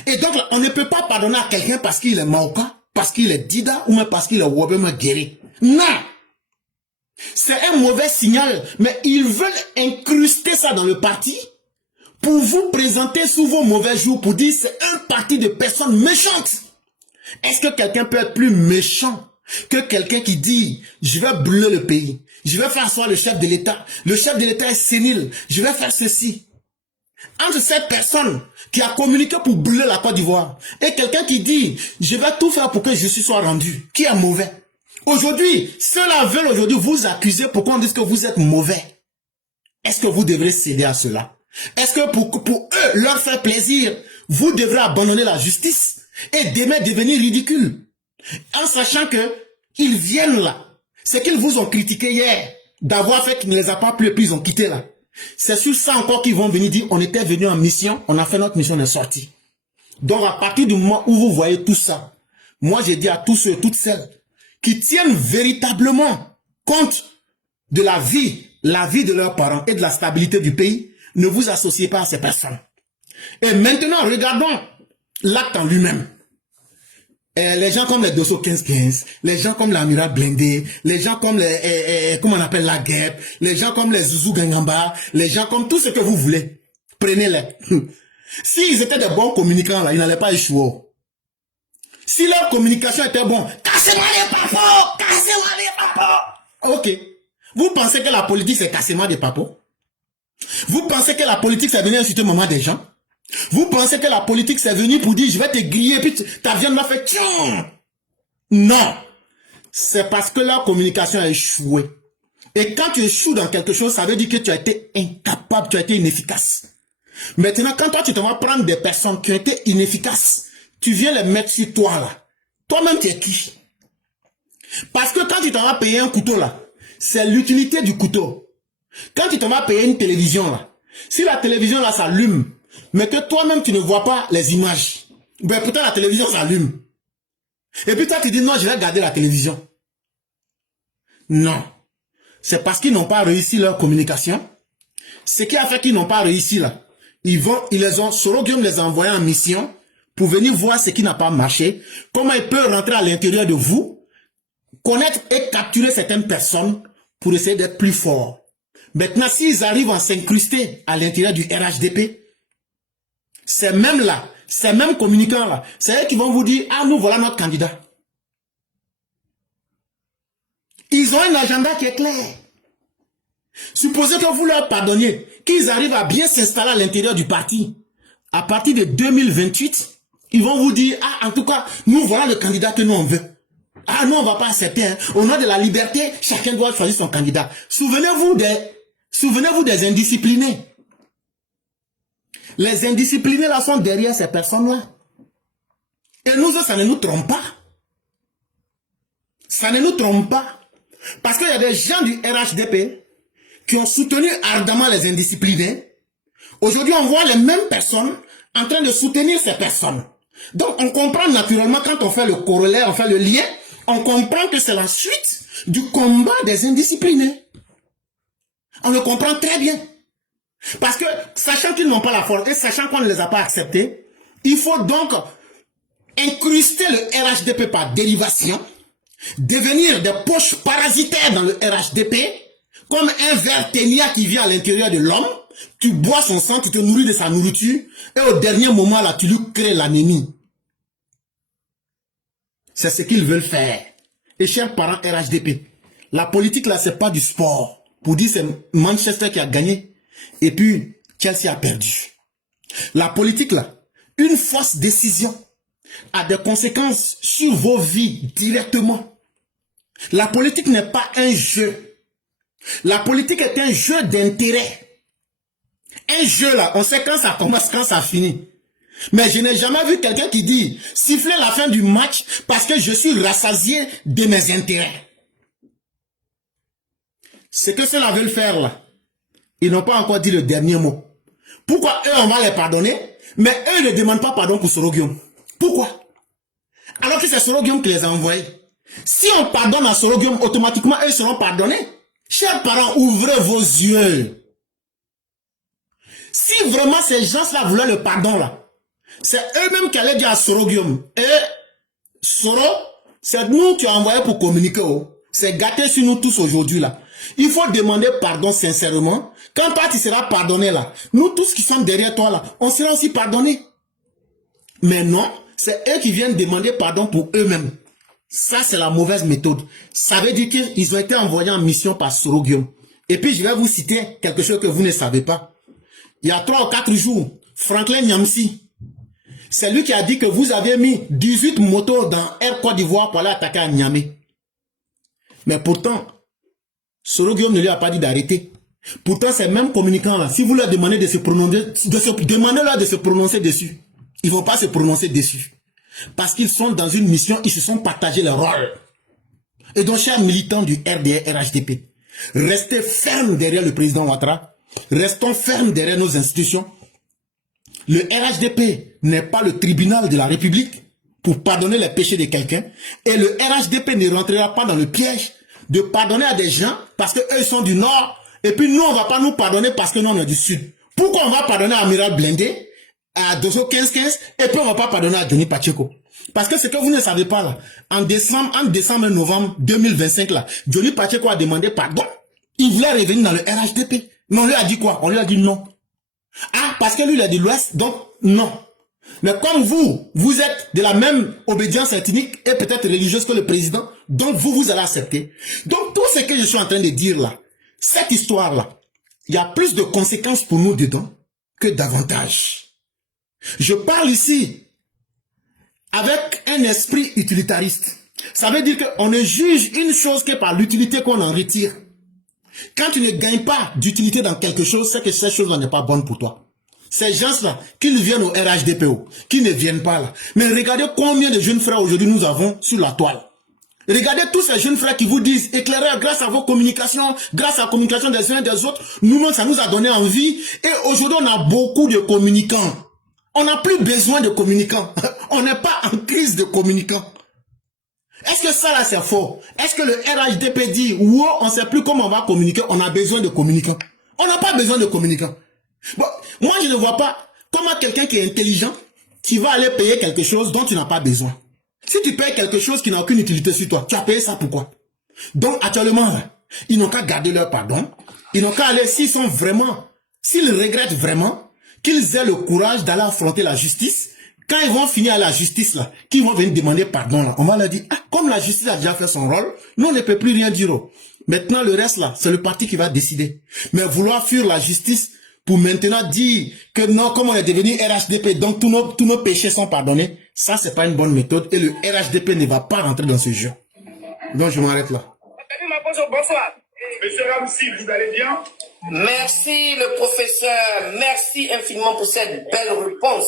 Et donc, là, on ne peut pas pardonner à quelqu'un parce qu'il est Maoka, parce qu'il est Dida, ou même parce qu'il est Wobema Guéri. Non! C'est un mauvais signal, mais ils veulent incruster ça dans le parti pour vous présenter sous vos mauvais jours, pour dire c'est un parti de personnes méchantes. Est-ce que quelqu'un peut être plus méchant que quelqu'un qui dit je vais brûler le pays, je vais faire asseoir le chef de l'État est sénile, je vais faire ceci. Entre cette personne qui a communiqué pour brûler la Côte d'Ivoire et quelqu'un qui dit je vais tout faire pour que justice soit rendue, qui est mauvais? Aujourd'hui, ceux-là veulent aujourd'hui vous accuser pourquoi on dit que vous êtes mauvais. Est-ce que vous devrez céder à cela? Est-ce que pour eux, leur faire plaisir, vous devrez abandonner la justice et demain devenir ridicule? En sachant que ils viennent là. C'est qu'ils vous ont critiqué hier d'avoir fait qu'il ne les a pas plu et puis ils ont quitté là. C'est sur ça encore qu'ils vont venir dire on était venu en mission, on a fait notre mission, on est sorti. Donc à partir du moment où vous voyez tout ça, moi j'ai dit à tous ceux et toutes celles qui tiennent véritablement compte de la vie de leurs parents et de la stabilité du pays, ne vous associez pas à ces personnes. Et maintenant, regardons l'acte en lui-même. Les gens comme les Dosso 15-15, les gens comme l'Amiral Blindé, les gens comme les, comment on appelle la guêpe, les gens comme les Zouzou Gangamba, les gens comme tout ce que vous voulez. Prenez-les. S'ils étaient de bons communicants, là, ils n'allaient pas échouer. Si leur communication était bonne, cassez-moi les papos! Cassez-moi les papos! Ok. Vous pensez que la politique, c'est cassez-moi des papos? Vous pensez que la politique, c'est venir insulter maman des gens? Vous pensez que la politique, c'est venu pour dire, je vais te griller, puis ta viande m'a fait tiens. Non. C'est parce que leur communication a échoué. Et quand tu échoues dans quelque chose, ça veut dire que tu as été incapable, tu as été inefficace. Maintenant, quand toi, tu te vas prendre des personnes qui ont été inefficaces, tu viens les mettre sur toi, là. Toi-même, tu es qui? Parce que quand tu t'en vas payer un couteau, là, c'est l'utilité du couteau. Quand tu t'en vas payer une télévision, là, si la télévision, là, s'allume, mais que toi-même, tu ne vois pas les images, ben pourtant, la télévision s'allume. Et puis toi, tu dis, non, je vais garder la télévision. Non. C'est parce qu'ils n'ont pas réussi leur communication. Ce qui a fait qu'ils n'ont pas réussi, là, Sorogium les a envoyés en mission pour venir voir ce qui n'a pas marché, comment ils peuvent rentrer à l'intérieur de vous, connaître et capturer certaines personnes pour essayer d'être plus forts. Maintenant, s'ils arrivent à s'incruster à l'intérieur du RHDP, c'est même là, ces mêmes communicants là, c'est eux qui vont vous dire, ah nous voilà notre candidat. Ils ont un agenda qui est clair. Supposez que vous leur pardonniez, qu'ils arrivent à bien s'installer à l'intérieur du parti. À partir de 2028, ils vont vous dire, ah en tout cas, nous voilà le candidat que nous on veut. Ah nous on va pas accepter, hein. Au nom de la liberté, chacun doit choisir son candidat. Souvenez-vous des indisciplinés. Les indisciplinés là sont derrière ces personnes-là. Et nous, ça ne nous trompe pas. Ça ne nous trompe pas. Parce qu'il y a des gens du RHDP qui ont soutenu ardemment les indisciplinés. Aujourd'hui, on voit les mêmes personnes en train de soutenir ces personnes. Donc, on comprend naturellement quand on fait le corollaire, on fait le lien, on comprend que c'est la suite du combat des indisciplinés. On le comprend très bien. Parce que, sachant qu'ils n'ont pas la force et sachant qu'on ne les a pas acceptés, il faut donc incruster le RHDP par dérivation, devenir des poches parasitaires dans le RHDP, comme un ver ténia qui vient à l'intérieur de l'homme, tu bois son sang, tu te nourris de sa nourriture, et au dernier moment là, tu lui crées l'anémie. C'est ce qu'ils veulent faire. Et chers parents RHDP, la politique là, c'est pas du sport. Pour dire c'est Manchester qui a gagné, et puis Chelsea a perdu. La politique là, une fausse décision a des conséquences sur vos vies directement. La politique n'est pas un jeu. La politique est un jeu d'intérêt. Un jeu là, on sait quand ça commence, quand ça finit. Mais je n'ai jamais vu quelqu'un qui dit siffler la fin du match parce que je suis rassasié de mes intérêts. Ce que ceux-là veulent faire là, ils n'ont pas encore dit le dernier mot. Pourquoi eux on va les pardonner, mais eux ne demandent pas pardon pour Sorogium? Pourquoi? Alors que c'est Sorogium qui les a envoyés. Si on pardonne à Sorogium, automatiquement eux seront pardonnés. Chers parents, ouvrez vos yeux. Si vraiment ces gens-là voulaient le pardon là, c'est eux-mêmes qui allaient dire à Sorogium. Et Soro, c'est nous qui as envoyé pour communiquer. Oh. C'est gâté sur nous tous aujourd'hui là. Il faut demander pardon sincèrement. Quand toi, tu seras pardonné là, nous tous qui sommes derrière toi là, on sera aussi pardonnés. Mais non, c'est eux qui viennent demander pardon pour eux-mêmes. Ça, c'est la mauvaise méthode. Ça veut dire qu'ils ont été envoyés en mission par Soro Guillaume. Et puis, je vais vous citer quelque chose que vous ne savez pas. Il y a 3 ou 4 jours, Franklin Nyamsi, c'est lui qui a dit que vous avez mis 18 motos dans Air Côte d'Ivoire pour aller attaquer à Niamey. Mais pourtant, Soro Guillaume ne lui a pas dit d'arrêter. Pourtant, ces mêmes communicants-là, si vous leur demandez de se prononcer, demandez-leur de se prononcer dessus. Ils ne vont pas se prononcer dessus. Parce qu'ils sont dans une mission, ils se sont partagés le rôle. Et donc, chers militants du RDR RHDP, restez fermes derrière le président Ouattara. Restons fermes derrière nos institutions. Le RHDP n'est pas le tribunal de la République pour pardonner les péchés de quelqu'un. Et le RHDP ne rentrera pas dans le piège de pardonner à des gens parce qu'eux sont du Nord. Et puis nous, on ne va pas nous pardonner parce que nous, on est du Sud. Pourquoi on va pardonner à Amiral Blindé, à Dosso 1515, et puis on ne va pas pardonner à Johnny Pacheco? Parce que ce que vous ne savez pas là, en décembre et novembre 2025 là, Johnny Pacheco a demandé pardon. Il voulait revenir dans le RHDP. Mais on lui a dit quoi? On lui a dit non. Ah, parce que lui, il est de l'Ouest, donc non. Mais comme vous êtes de la même obédience ethnique et peut-être religieuse que le président, donc vous allez accepter. Donc tout ce que je suis en train de dire là, cette histoire-là, il y a plus de conséquences pour nous dedans que d'avantages. Je parle ici avec un esprit utilitariste. Ça veut dire qu'on ne juge une chose que par l'utilité qu'on en retire. Quand tu ne gagnes pas d'utilité dans quelque chose, c'est que cette chose-là n'est pas bonne pour toi. Ces gens-là, qu'ils viennent au RHDPO, qui ne viennent pas là. Mais regardez combien de jeunes frères aujourd'hui nous avons sur la toile. Regardez tous ces jeunes frères qui vous disent, éclaireurs, grâce à vos communications, grâce à la communication des uns et des autres, nous-mêmes, ça nous a donné envie. Et aujourd'hui, on a beaucoup de communicants. On n'a plus besoin de communicants. On n'est pas en crise de communicants. Est-ce que ça là c'est faux? Est-ce que le RHDP dit, wow, on ne sait plus comment on va communiquer, on a besoin de communicants? On n'a pas besoin de communicants. Bon, moi je ne vois pas comment quelqu'un qui est intelligent, qui va aller payer quelque chose dont tu n'as pas besoin. Si tu payes quelque chose qui n'a aucune utilité sur toi, tu as payé ça pourquoi? Donc actuellement, là, ils n'ont qu'à garder leur pardon, ils n'ont qu'à aller, s'ils regrettent vraiment, qu'ils aient le courage d'aller affronter la justice. Quand ils vont finir à la justice là, qu'ils vont venir demander pardon là, on va leur dire, ah, comme la justice a déjà fait son rôle, nous on ne peut plus rien dire. Maintenant le reste là, c'est le parti qui va décider. Mais vouloir fuir la justice pour maintenant dire que non, comme on est devenu RHDP, donc tous nos péchés sont pardonnés, ça c'est pas une bonne méthode et le RHDP ne va pas rentrer dans ce jeu. Donc je m'arrête là. Bonsoir. Monsieur Ramsi, vous allez bien? Merci le professeur, merci infiniment pour cette belle réponse.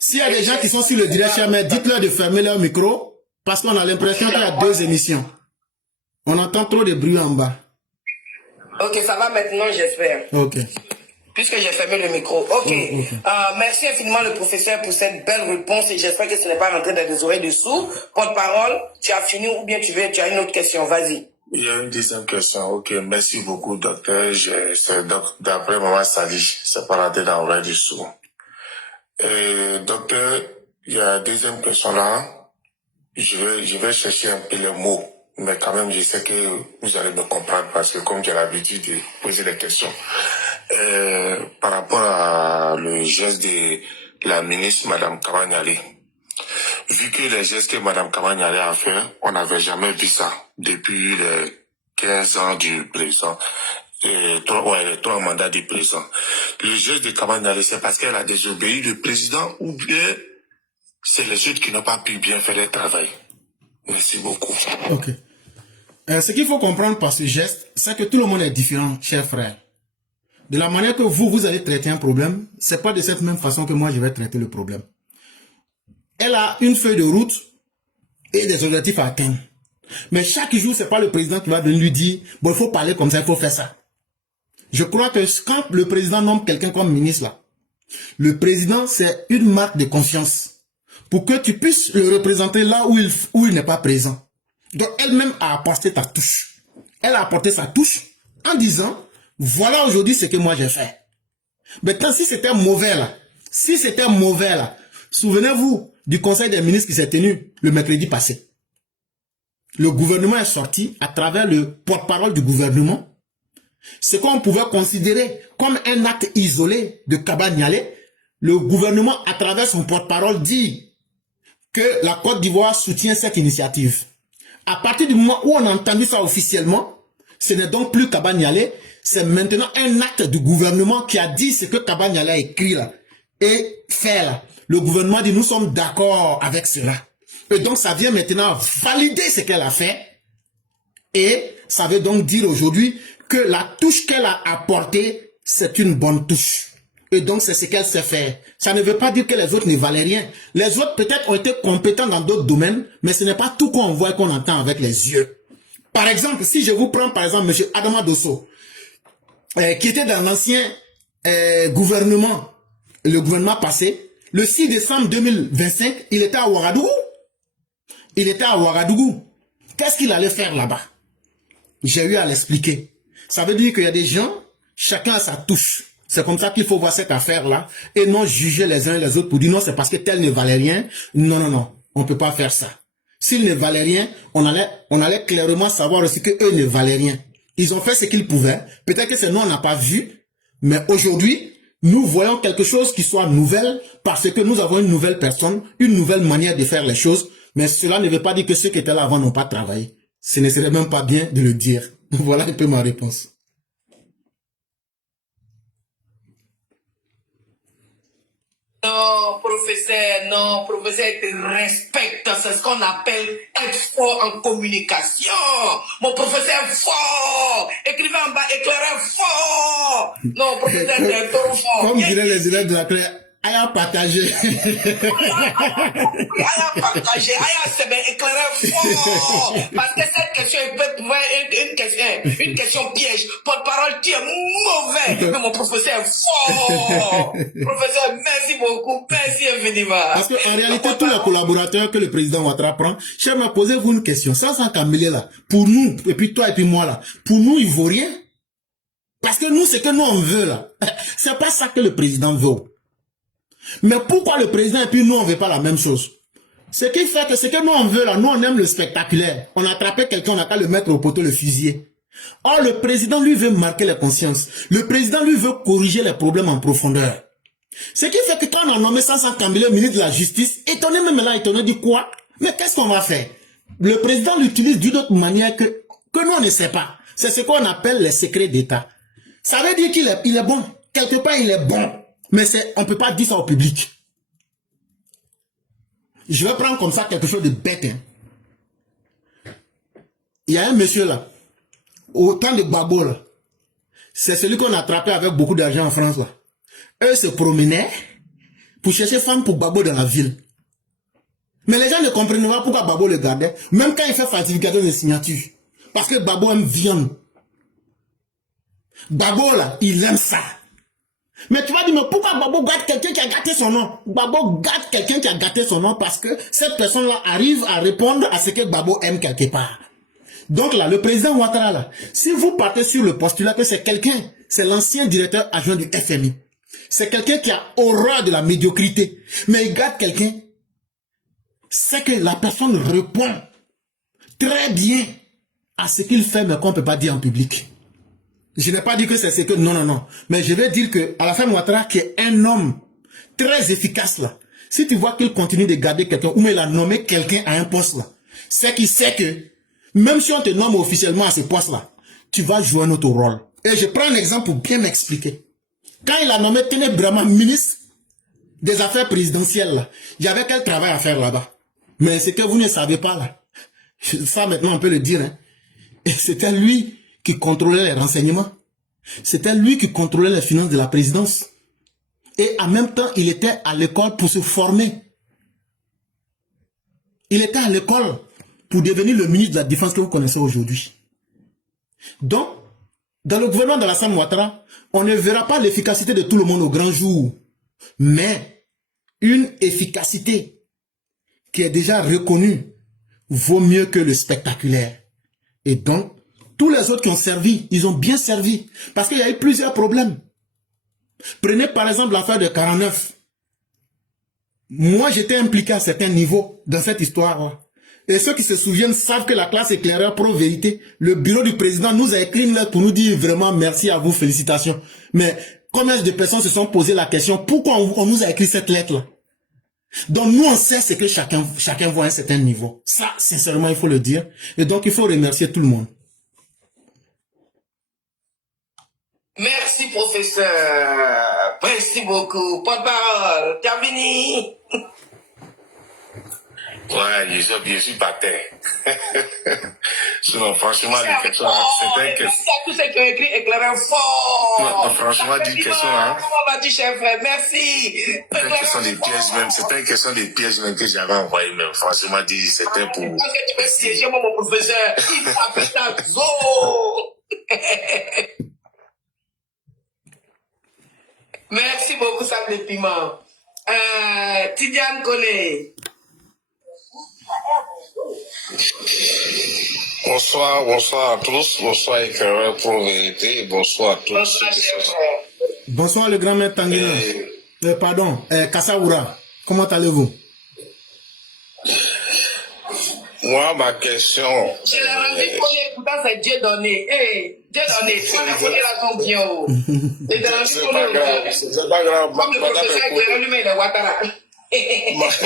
S'il y a des gens qui sont sur le direct, dites-leur de fermer leur micro parce qu'on a l'impression qu'il y a 2 émissions. On entend trop de bruit en bas. Ok, ça va maintenant, j'espère. Ok. Puisque j'ai fermé le micro. Ok. Merci infiniment le professeur pour cette belle réponse et j'espère que ce n'est pas rentré dans des oreilles de sourds. Porte-parole, tu as fini ou bien tu as une autre question? Vas-y. Il y a une deuxième question. Ok, merci beaucoup, docteur. C'est d'après Maman Sali, c'est pas rentré dans l'oreille du sourd. Docteur, il y a la deuxième question là. Je vais chercher un peu les mots, mais quand même, je sais que vous allez me comprendre parce que comme j'ai l'habitude de poser des questions. Par rapport à le geste de la ministre, Madame Kamaniali, vu que les gestes que Madame Kamaniali a fait, on n'avait jamais vu ça depuis les 15 ans du président, les 3 mandats du président. Le geste de Kamaniali, c'est parce qu'elle a désobéi le président ou bien c'est les autres qui n'ont pas pu bien faire le travail. Merci beaucoup. Ok. Ce qu'il faut comprendre par ce geste, c'est que tout le monde est différent, chers frères. De la manière que vous allez traiter un problème, c'est pas de cette même façon que moi je vais traiter le problème. Elle a une feuille de route et des objectifs à atteindre. Mais chaque jour, c'est pas le président qui va venir lui dire, bon, il faut parler comme ça, il faut faire ça. Je crois que quand le président nomme quelqu'un comme ministre là, le président, c'est une marque de confiance pour que tu puisses le représenter là où il n'est pas présent. Donc, elle-même a apporté ta touche. Elle a apporté sa touche en disant, voilà aujourd'hui ce que moi j'ai fait. Maintenant, si c'était mauvais là, souvenez-vous du conseil des ministres qui s'est tenu le mercredi passé. Le gouvernement est sorti à travers le porte-parole du gouvernement ce qu'on pouvait considérer comme un acte isolé de Kaba Nialé, le gouvernement, à travers son porte-parole, dit que la Côte d'Ivoire soutient cette initiative. À partir du moment où on a entendu ça officiellement, ce n'est donc plus Kaba Nialé, c'est maintenant un acte du gouvernement qui a dit ce que Kaba Nialé a écrit là et fait là. Le gouvernement dit nous sommes d'accord avec cela. Et donc ça vient maintenant valider ce qu'elle a fait. Et ça veut donc dire aujourd'hui que la touche qu'elle a apportée, c'est une bonne touche. Et donc c'est ce qu'elle sait faire. Ça ne veut pas dire que les autres ne valaient rien. Les autres peut-être ont été compétents dans d'autres domaines, mais ce n'est pas tout qu'on voit et qu'on entend avec les yeux. Par exemple, si je vous prends par exemple M. Adama Dosso, qui était dans l'ancien gouvernement, le gouvernement passé, le 6 décembre 2025, il était à Ouagadougou. Il était à Ouagadougou. Qu'est-ce qu'il allait faire là-bas? J'ai eu à l'expliquer. Ça veut dire qu'il y a des gens, chacun a sa touche. C'est comme ça qu'il faut voir cette affaire-là et non juger les uns et les autres pour dire non, c'est parce que tel ne valait rien. Non, non, non, on ne peut pas faire ça. S'ils ne valaient rien, on allait clairement savoir aussi qu'eux ne valaient rien. Ils ont fait ce qu'ils pouvaient. Peut-être que c'est nous, on n'a pas vu. Mais aujourd'hui, nous voyons quelque chose qui soit nouvelle parce que nous avons une nouvelle personne, une nouvelle manière de faire les choses. Mais cela ne veut pas dire que ceux qui étaient là avant n'ont pas travaillé. Ce ne serait même pas bien de le dire. Voilà un peu ma réponse. Non, professeur, il te respecte. C'est ce qu'on appelle être fort en communication. Mon professeur est fort. Écrivez en bas, éclairez fort. Non, professeur, t'es trop fort. Comme diraient les élèves de la classe, Aya partagé. Aya partagé, Aya c'est bien éclairé fort. Parce que cette question, il peut pouvoir être une question piège. Porte-parole, tu es mauvais. Mais mon professeur est fort. Professeur, merci beaucoup. Merci infiniment. Parce qu'en réalité, tous les collaborateurs que le président Ouattara prend, Chema, posez-vous une question. Sans Kamélé là, pour nous, et puis toi et puis moi là, pour nous, il vaut rien. Parce que nous, ce que nous on veut là, c'est pas ça que le président veut. Mais pourquoi le président et puis nous on veut pas la même chose? Ce qui fait que ce que nous on veut là, nous on aime le spectaculaire. On a attrapé quelqu'un, on n'a qu'à le mettre au poteau, le fusiller. Or le président lui veut marquer les consciences. Le président lui veut corriger les problèmes en profondeur. Ce qui fait que quand on a nommé Sansan Kambélé ministre de la Justice, étonné même là, étonné dit quoi? Mais qu'est-ce qu'on va faire? Le président l'utilise d'une autre manière que nous on ne sait pas. C'est ce qu'on appelle les secrets d'État. Ça veut dire qu'il est bon. Quelque part il est bon. Mais on ne peut pas dire ça au public. Je vais prendre comme ça quelque chose de bête. Hein. Il y a un monsieur là, au temps de Gbagbo là, c'est celui qu'on a attrapé avec beaucoup d'argent en France là. Eux se promenaient pour chercher femme pour Gbagbo dans la ville. Mais les gens ne comprenaient pas pourquoi Gbagbo le gardait, même quand il fait falsification de signature. Parce que Gbagbo aime viande. Gbagbo là, il aime ça. Mais tu vas dire, mais pourquoi Gbagbo garde quelqu'un qui a gâté son nom? Gbagbo garde quelqu'un qui a gâté son nom parce que cette personne-là arrive à répondre à ce que Gbagbo aime quelque part. Donc là, le président Ouattara, là, si vous partez sur le postulat que c'est quelqu'un, c'est l'ancien directeur adjoint du FMI. C'est quelqu'un qui a horreur de la médiocrité. Mais il garde quelqu'un. C'est que la personne répond très bien à ce qu'il fait, mais qu'on ne peut pas dire en public. Je n'ai pas dit que c'est ce que... Non, non, non. Mais je vais dire que à la fin, Ouattara, qui est un homme très efficace là, si tu vois qu'il continue de garder quelqu'un, ou il a nommé quelqu'un à un poste là, c'est qu'il sait que, même si on te nomme officiellement à ce poste là, tu vas jouer un autre rôle. Et je prends un exemple pour bien m'expliquer. Quand il a nommé Téné Brahma ministre des Affaires présidentielles là, il y avait quel travail à faire là-bas. Mais ce que vous ne savez pas là, ça maintenant on peut le dire, hein, c'était lui qui contrôlait les renseignements. C'était lui qui contrôlait les finances de la présidence. Et en même temps, il était à l'école pour se former. Il était à l'école pour devenir le ministre de la Défense que vous connaissez aujourd'hui. Donc, dans le gouvernement de Alassane Ouattara, on ne verra pas l'efficacité de tout le monde au grand jour. Mais une efficacité qui est déjà reconnue vaut mieux que le spectaculaire. Et donc, tous les autres qui ont servi, ils ont bien servi. Parce qu'il y a eu plusieurs problèmes. Prenez par exemple l'affaire de 49. Moi, j'étais impliqué à certains niveaux dans cette histoire. Et ceux qui se souviennent savent que la classe éclaireur pro-vérité, le bureau du président nous a écrit une lettre pour nous dire vraiment merci à vous, félicitations. Mais combien de personnes se sont posé la question, pourquoi on nous a écrit cette lettre-là? Donc nous on sait ce que chacun voit à un certain niveau. Ça, sincèrement, il faut le dire. Et donc il faut remercier tout le monde. Merci, professeur. Merci beaucoup. Porte-parole, terminé. Ouais, je suis pas terre. Sinon, franchement, les questions, c'était une question. Tous ceux qui ont écrit éclairant fort. Non, franchement, dit question, hein. Comment vas-tu, cher frère? Merci. C'était une question des pièges même. C'était une question des pièges même que j'avais envoyé même. Franchement, dit, c'était pour. Parce que tu peux siéger, moi, mon professeur. Il faut appeler ta zo. Merci beaucoup, Sam le Piment. Tidiane Kone. Bonsoir à tous. Bonsoir, éclaireur pour vérité. Bonsoir à tous. Bonsoir, cher frère. Bonsoir le grand maître Tanguila. Pardon, Kassaoura. Comment allez-vous? Moi, ma question. Je l'ai rendu pour l'écoutant, c'est Dieu donné. Hey, Dieu donné. Tu vas connaître la ton bien. C'est pas grave. C'est pas grave. Comme le professeur éclairant lui-même, il est Ouattara.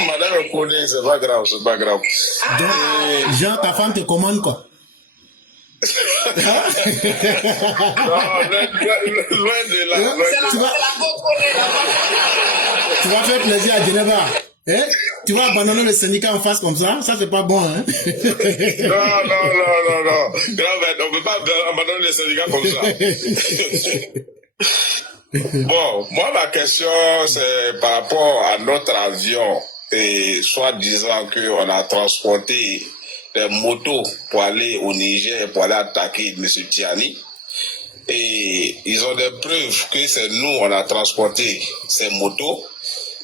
Madame me connaît, c'est pas grave, c'est pas grave. Donc, Jean, ta femme te commande quoi? Non, loin de là. Tu vas faire plaisir à Geneva. Hein? Tu vas abandonner le syndicat en face comme ça? Ça, c'est pas bon, hein? Non. On ne peut pas abandonner le syndicat comme ça. Bon, moi, ma question, c'est par rapport à notre avion, et soit disant qu'on a transporté des motos pour aller au Niger, pour aller attaquer M. Tiani. Et ils ont des preuves que c'est nous, on a transporté ces motos.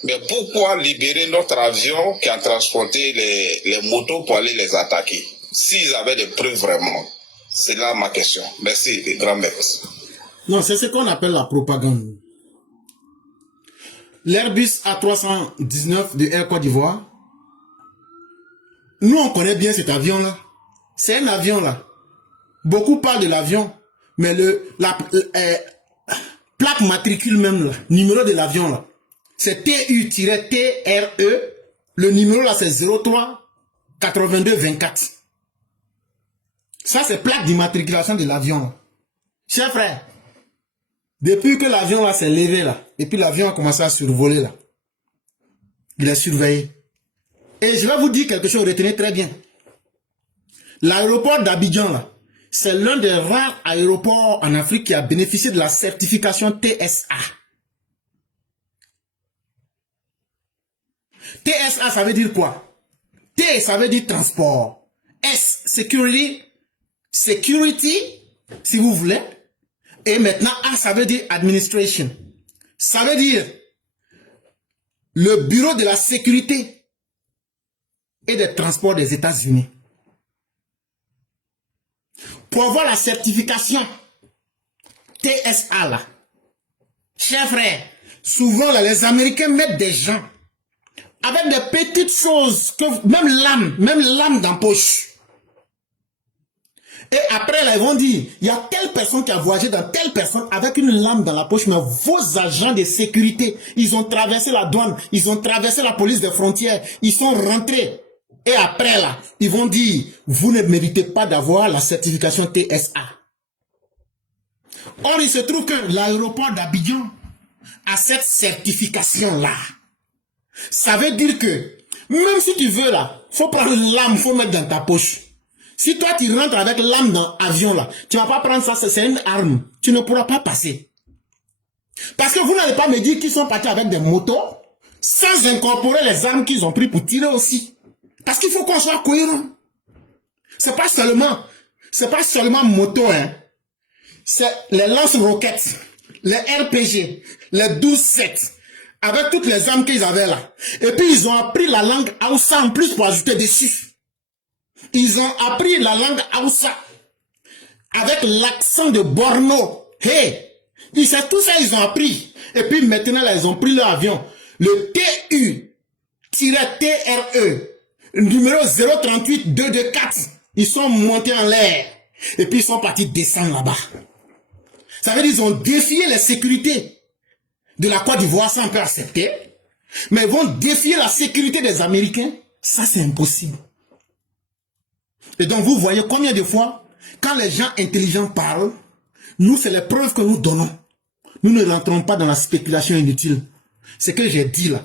Mais pourquoi libérer notre avion qui a transporté les motos pour aller les attaquer? S'ils avaient des preuves vraiment. C'est là ma question. Merci, les grands maîtres. Non, c'est ce qu'on appelle la propagande. L'Airbus A319 de Air Côte d'Ivoire, nous on connaît bien cet avion-là. C'est un avion-là. Beaucoup parlent de l'avion, mais la plaque matricule même, là, numéro de l'avion-là, c'est TU-TRE, le numéro là c'est 03 82 24. Ça c'est plaque d'immatriculation de l'avion là. Chers frères, depuis que l'avion là s'est levé là, et puis l'avion a commencé à survoler là, il est surveillé. Et je vais vous dire quelque chose, retenez très bien. L'aéroport d'Abidjan là, c'est l'un des rares aéroports en Afrique qui a bénéficié de la certification TSA. TSA, ça veut dire quoi? T, ça veut dire transport. S, security, si vous voulez. Et maintenant, A, ça veut dire administration. Ça veut dire le bureau de la sécurité et des transports des États-Unis. Pour avoir la certification TSA là, chers frères, souvent là, les Américains mettent des gens avec des petites choses, que même lame dans la poche. Et après, là, ils vont dire, il y a telle personne qui a voyagé dans telle personne avec une lame dans la poche, mais vos agents de sécurité, ils ont traversé la douane, ils ont traversé la police des frontières, ils sont rentrés. Et après, là, ils vont dire, vous ne méritez pas d'avoir la certification TSA. Or, il se trouve que l'aéroport d'Abidjan a cette certification-là. Ça veut dire que, même si tu veux là, faut prendre une lame, faut mettre dans ta poche. Si toi tu rentres avec l'âme dans l'avion là, tu vas pas prendre ça, c'est une arme. Tu ne pourras pas passer. Parce que vous n'allez pas me dire qu'ils sont partis avec des motos, sans incorporer les armes qu'ils ont pris pour tirer aussi. Parce qu'il faut qu'on soit cohérent. C'est pas seulement moto, hein. C'est les lance-roquettes, les RPG, les 12-7. Avec toutes les armes qu'ils avaient là. Et puis ils ont appris la langue Hausa en plus pour ajouter dessus. Ils ont appris la langue Hausa. Avec l'accent de Borno. Hey! C'est tout ça ils ont appris. Et puis maintenant là, ils ont pris leur avion. Le TU-TRE. numéro 038 224. Ils sont montés en l'air. Et puis ils sont partis descendre là-bas. Ça veut dire qu'ils ont défié les sécurités de la Côte d'Ivoire, ça on peut accepter. Mais ils vont défier la sécurité des Américains. Ça c'est impossible. Et donc vous voyez combien de fois, quand les gens intelligents parlent, nous c'est les preuves que nous donnons. Nous ne rentrons pas dans la spéculation inutile. Ce que j'ai dit là.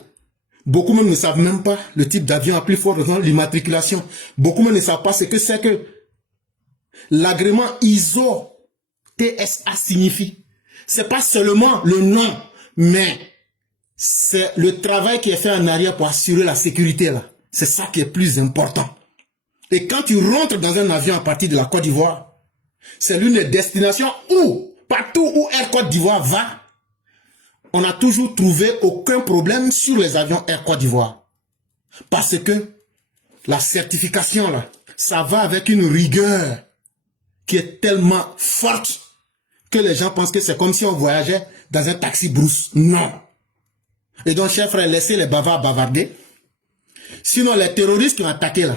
Beaucoup même ne savent même pas le type d'avion à plus forte raison, l'immatriculation. Beaucoup même ne savent pas ce que c'est que l'agrément ISO TSA signifie. C'est pas seulement le nom, mais c'est le travail qui est fait en arrière pour assurer la sécurité là. C'est ça qui est plus important. Et quand tu rentres dans un avion à partir de la Côte d'Ivoire, c'est l'une des destinations où, partout où Air Côte d'Ivoire va, on n'a toujours trouvé aucun problème sur les avions Air Côte d'Ivoire. Parce que la certification, là, ça va avec une rigueur qui est tellement forte que les gens pensent que c'est comme si on voyageait dans un taxi brousse. Non. Et donc, chers frères, laissez les bavards bavarder. Sinon, les terroristes qui ont attaqué, là,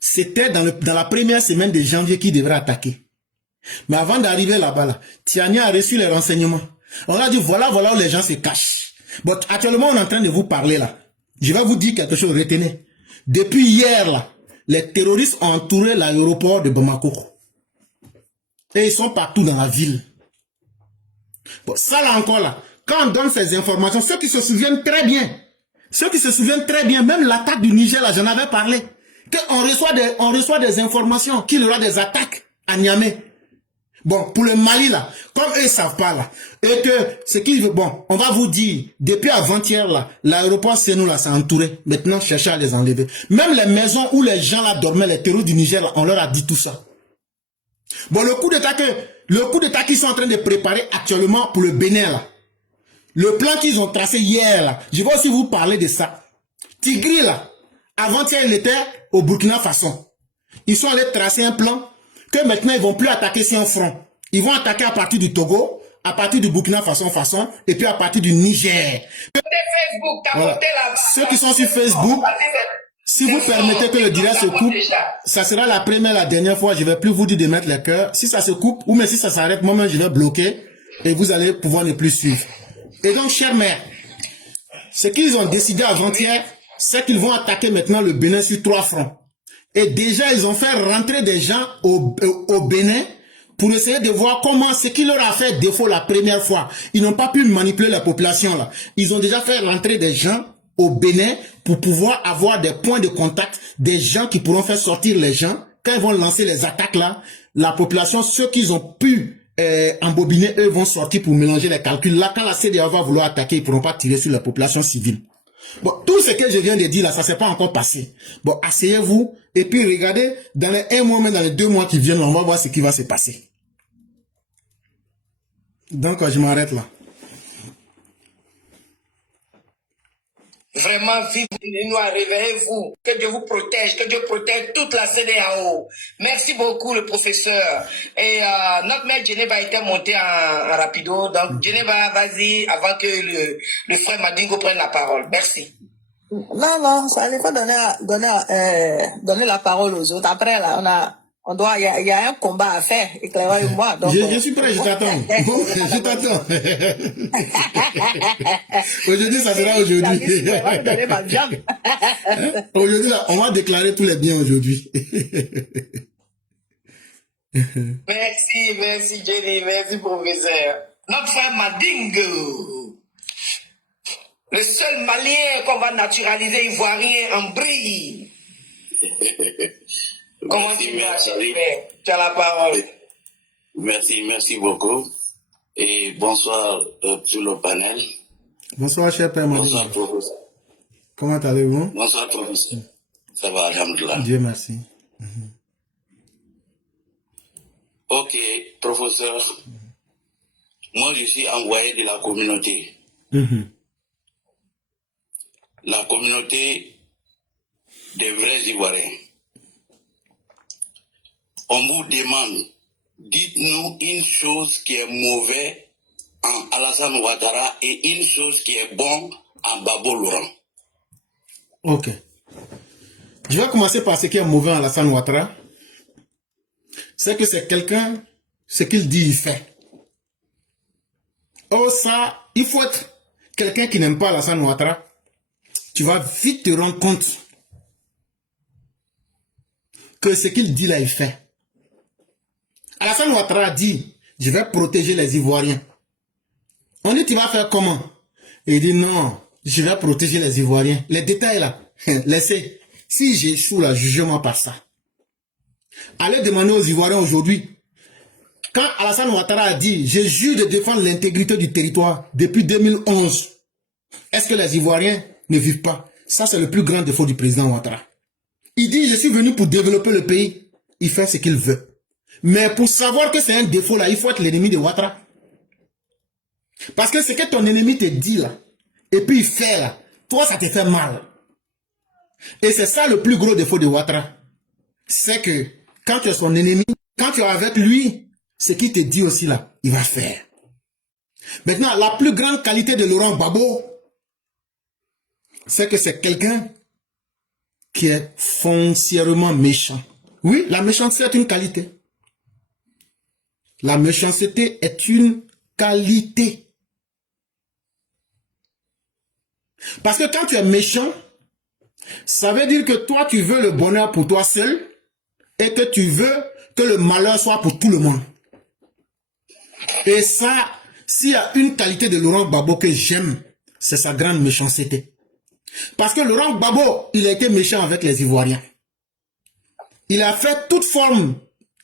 c'était dans la première semaine de janvier qu'ils devraient attaquer. Mais avant d'arriver là-bas, là, Tiani a reçu les renseignements. On a dit, voilà où les gens se cachent. Bon, actuellement, on est en train de vous parler là. Je vais vous dire quelque chose, retenez. Depuis hier là, les terroristes ont entouré l'aéroport de Bamako. Et ils sont partout dans la ville. Bon, ça là encore là, quand on donne ces informations, ceux qui se souviennent très bien, même l'attaque du Niger là, j'en avais parlé. On reçoit des informations qu'il y aura des attaques à Niamey. Bon, pour le Mali là, comme eux savent pas là, et que ce qu'ils veulent, bon, on va vous dire, depuis avant-hier là, l'aéroport c'est nous là, c'est entouré. Maintenant, cherchez à les enlever. Même les maisons où les gens là dormaient, les terroristes du Niger là, on leur a dit tout ça. Bon, le coup d'état qu'ils sont en train de préparer actuellement pour le Bénin là, le plan qu'ils ont tracé hier là, je vais aussi vous parler de ça. Tigri là, avant-hier il était au Burkina Faso. Ils sont allés tracer un plan que maintenant ils vont plus attaquer sur un front. Ils vont attaquer à partir du Togo, à partir du Burkina Faso, et puis à partir du Niger. Voilà. Ceux qui sont sur Facebook, si vous permettez que le direct se coupe, ça sera la dernière fois, je vais plus vous dire de mettre les cœurs. Si ça se coupe, ou même si ça s'arrête, moi-même je vais bloquer, et vous allez pouvoir ne plus suivre. Et donc, chers mères, ce qu'ils ont décidé avant-hier, c'est qu'ils vont attaquer maintenant le Bénin sur 3 fronts. Et déjà, ils ont fait rentrer des gens au Bénin pour essayer de voir comment ce qui leur a fait défaut la première fois. Ils n'ont pas pu manipuler la population là. Ils ont déjà fait rentrer des gens au Bénin pour pouvoir avoir des points de contact, des gens qui pourront faire sortir les gens. Quand ils vont lancer les attaques là, la population, ceux qu'ils ont pu embobiner, eux vont sortir pour mélanger les calculs. Là, quand la CDA va vouloir attaquer, ils ne pourront pas tirer sur la population civile. Bon, tout ce que je viens de dire là, ça ne s'est pas encore passé. Bon, asseyez-vous et puis regardez dans les 1 mois, même dans les 2 mois qui viennent, on va voir ce qui va se passer. Donc, je m'arrête là. Vraiment, vive nous, réveillez-vous. Que Dieu vous protège, que Dieu protège toute la CEDEAO. Merci beaucoup, le professeur. Et notre mère Geneva était montée en rapido. Donc, Geneva, vas-y, avant que le frère Madingo prenne la parole. Merci. Non, ça allait pas donner la parole aux autres. Après, là, il y a un combat à faire, Éclaireur et moi. Donc, je suis prêt, je t'attends. Je t'attends. Aujourd'hui, ça sera aujourd'hui. Aujourd'hui, on va déclarer tous les biens aujourd'hui. Merci Jenny, merci professeur. Notre frère Madingo, le seul Malien qu'on va naturaliser ivoirien en brille. Comment tu vas, tu as la parole. Merci beaucoup. Et bonsoir tout le panel. Bonsoir, cher père Madingo. Bonsoir, professeur. Comment allez-vous? Bonsoir, professeur. Ça va, alhamdoulilah. Dieu merci. Ok, professeur. Moi, je suis envoyé de la communauté. La communauté des vrais Ivoiriens. On vous demande, dites-nous une chose qui est mauvaise en Alassane Ouattara et une chose qui est bonne en Babo Laurent. Ok. Je vais commencer par ce qui est mauvais en Alassane Ouattara. C'est que c'est quelqu'un, ce qu'il dit, il fait. Oh ça, il faut être quelqu'un qui n'aime pas Alassane Ouattara. Tu vas vite te rendre compte que ce qu'il dit là, il fait. Alassane Ouattara dit, je vais protéger les Ivoiriens. On dit, tu vas faire comment? Et il dit, non, je vais protéger les Ivoiriens. Les détails là, laissez. Si j'échoue là, jugez-moi par ça. Allez demander aux Ivoiriens aujourd'hui. Quand Alassane Ouattara a dit, je jure de défendre l'intégrité du territoire depuis 2011, est-ce que les Ivoiriens ne vivent pas? Ça, c'est le plus grand défaut du président Ouattara. Il dit, je suis venu pour développer le pays. Il fait ce qu'il veut. Mais pour savoir que c'est un défaut là, il faut être l'ennemi de Ouattara. Parce que ce que ton ennemi te dit là, et puis il fait là, toi ça te fait mal. Et c'est ça le plus gros défaut de Ouattara. C'est que quand tu es son ennemi, quand tu es avec lui, ce qu'il te dit aussi là, il va faire. Maintenant, la plus grande qualité de Laurent Gbagbo, c'est que c'est quelqu'un qui est foncièrement méchant. Oui, la méchanceté est une qualité. La méchanceté est une qualité. Parce que quand tu es méchant, ça veut dire que toi, tu veux le bonheur pour toi seul et que tu veux que le malheur soit pour tout le monde. Et ça, s'il y a une qualité de Laurent Gbagbo que j'aime, c'est sa grande méchanceté. Parce que Laurent Gbagbo, il a été méchant avec les Ivoiriens. Il a fait toute forme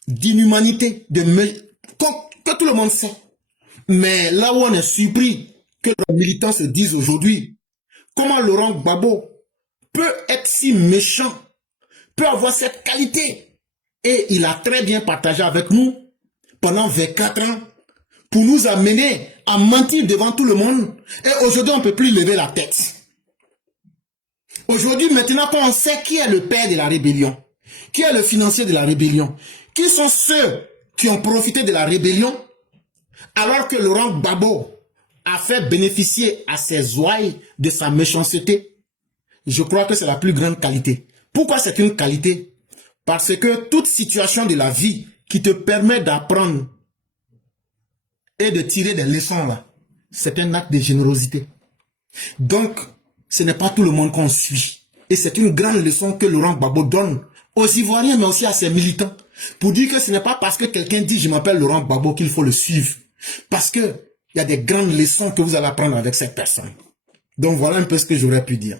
d'inhumanité, que tout le monde sait. Mais là où on est surpris que les militants se disent aujourd'hui, comment Laurent Gbagbo peut être si méchant, peut avoir cette qualité. Et il a très bien partagé avec nous pendant 24 ans pour nous amener à mentir devant tout le monde. Et aujourd'hui, on ne peut plus lever la tête. Aujourd'hui, maintenant qu'on sait qui est le père de la rébellion, qui est le financier de la rébellion, qui sont ceux qui ont profité de la rébellion, alors que Laurent Gbagbo a fait bénéficier à ses ouailles de sa méchanceté, je crois que c'est la plus grande qualité. Pourquoi c'est une qualité? Parce que toute situation de la vie qui te permet d'apprendre et de tirer des leçons là, c'est un acte de générosité. Donc, ce n'est pas tout le monde qu'on suit. Et c'est une grande leçon que Laurent Gbagbo donne aux Ivoiriens, mais aussi à ses militants. Pour dire que ce n'est pas parce que quelqu'un dit « je m'appelle Laurent Gbagbo » qu'il faut le suivre. Parce que il y a des grandes leçons que vous allez apprendre avec cette personne. Donc voilà un peu ce que j'aurais pu dire.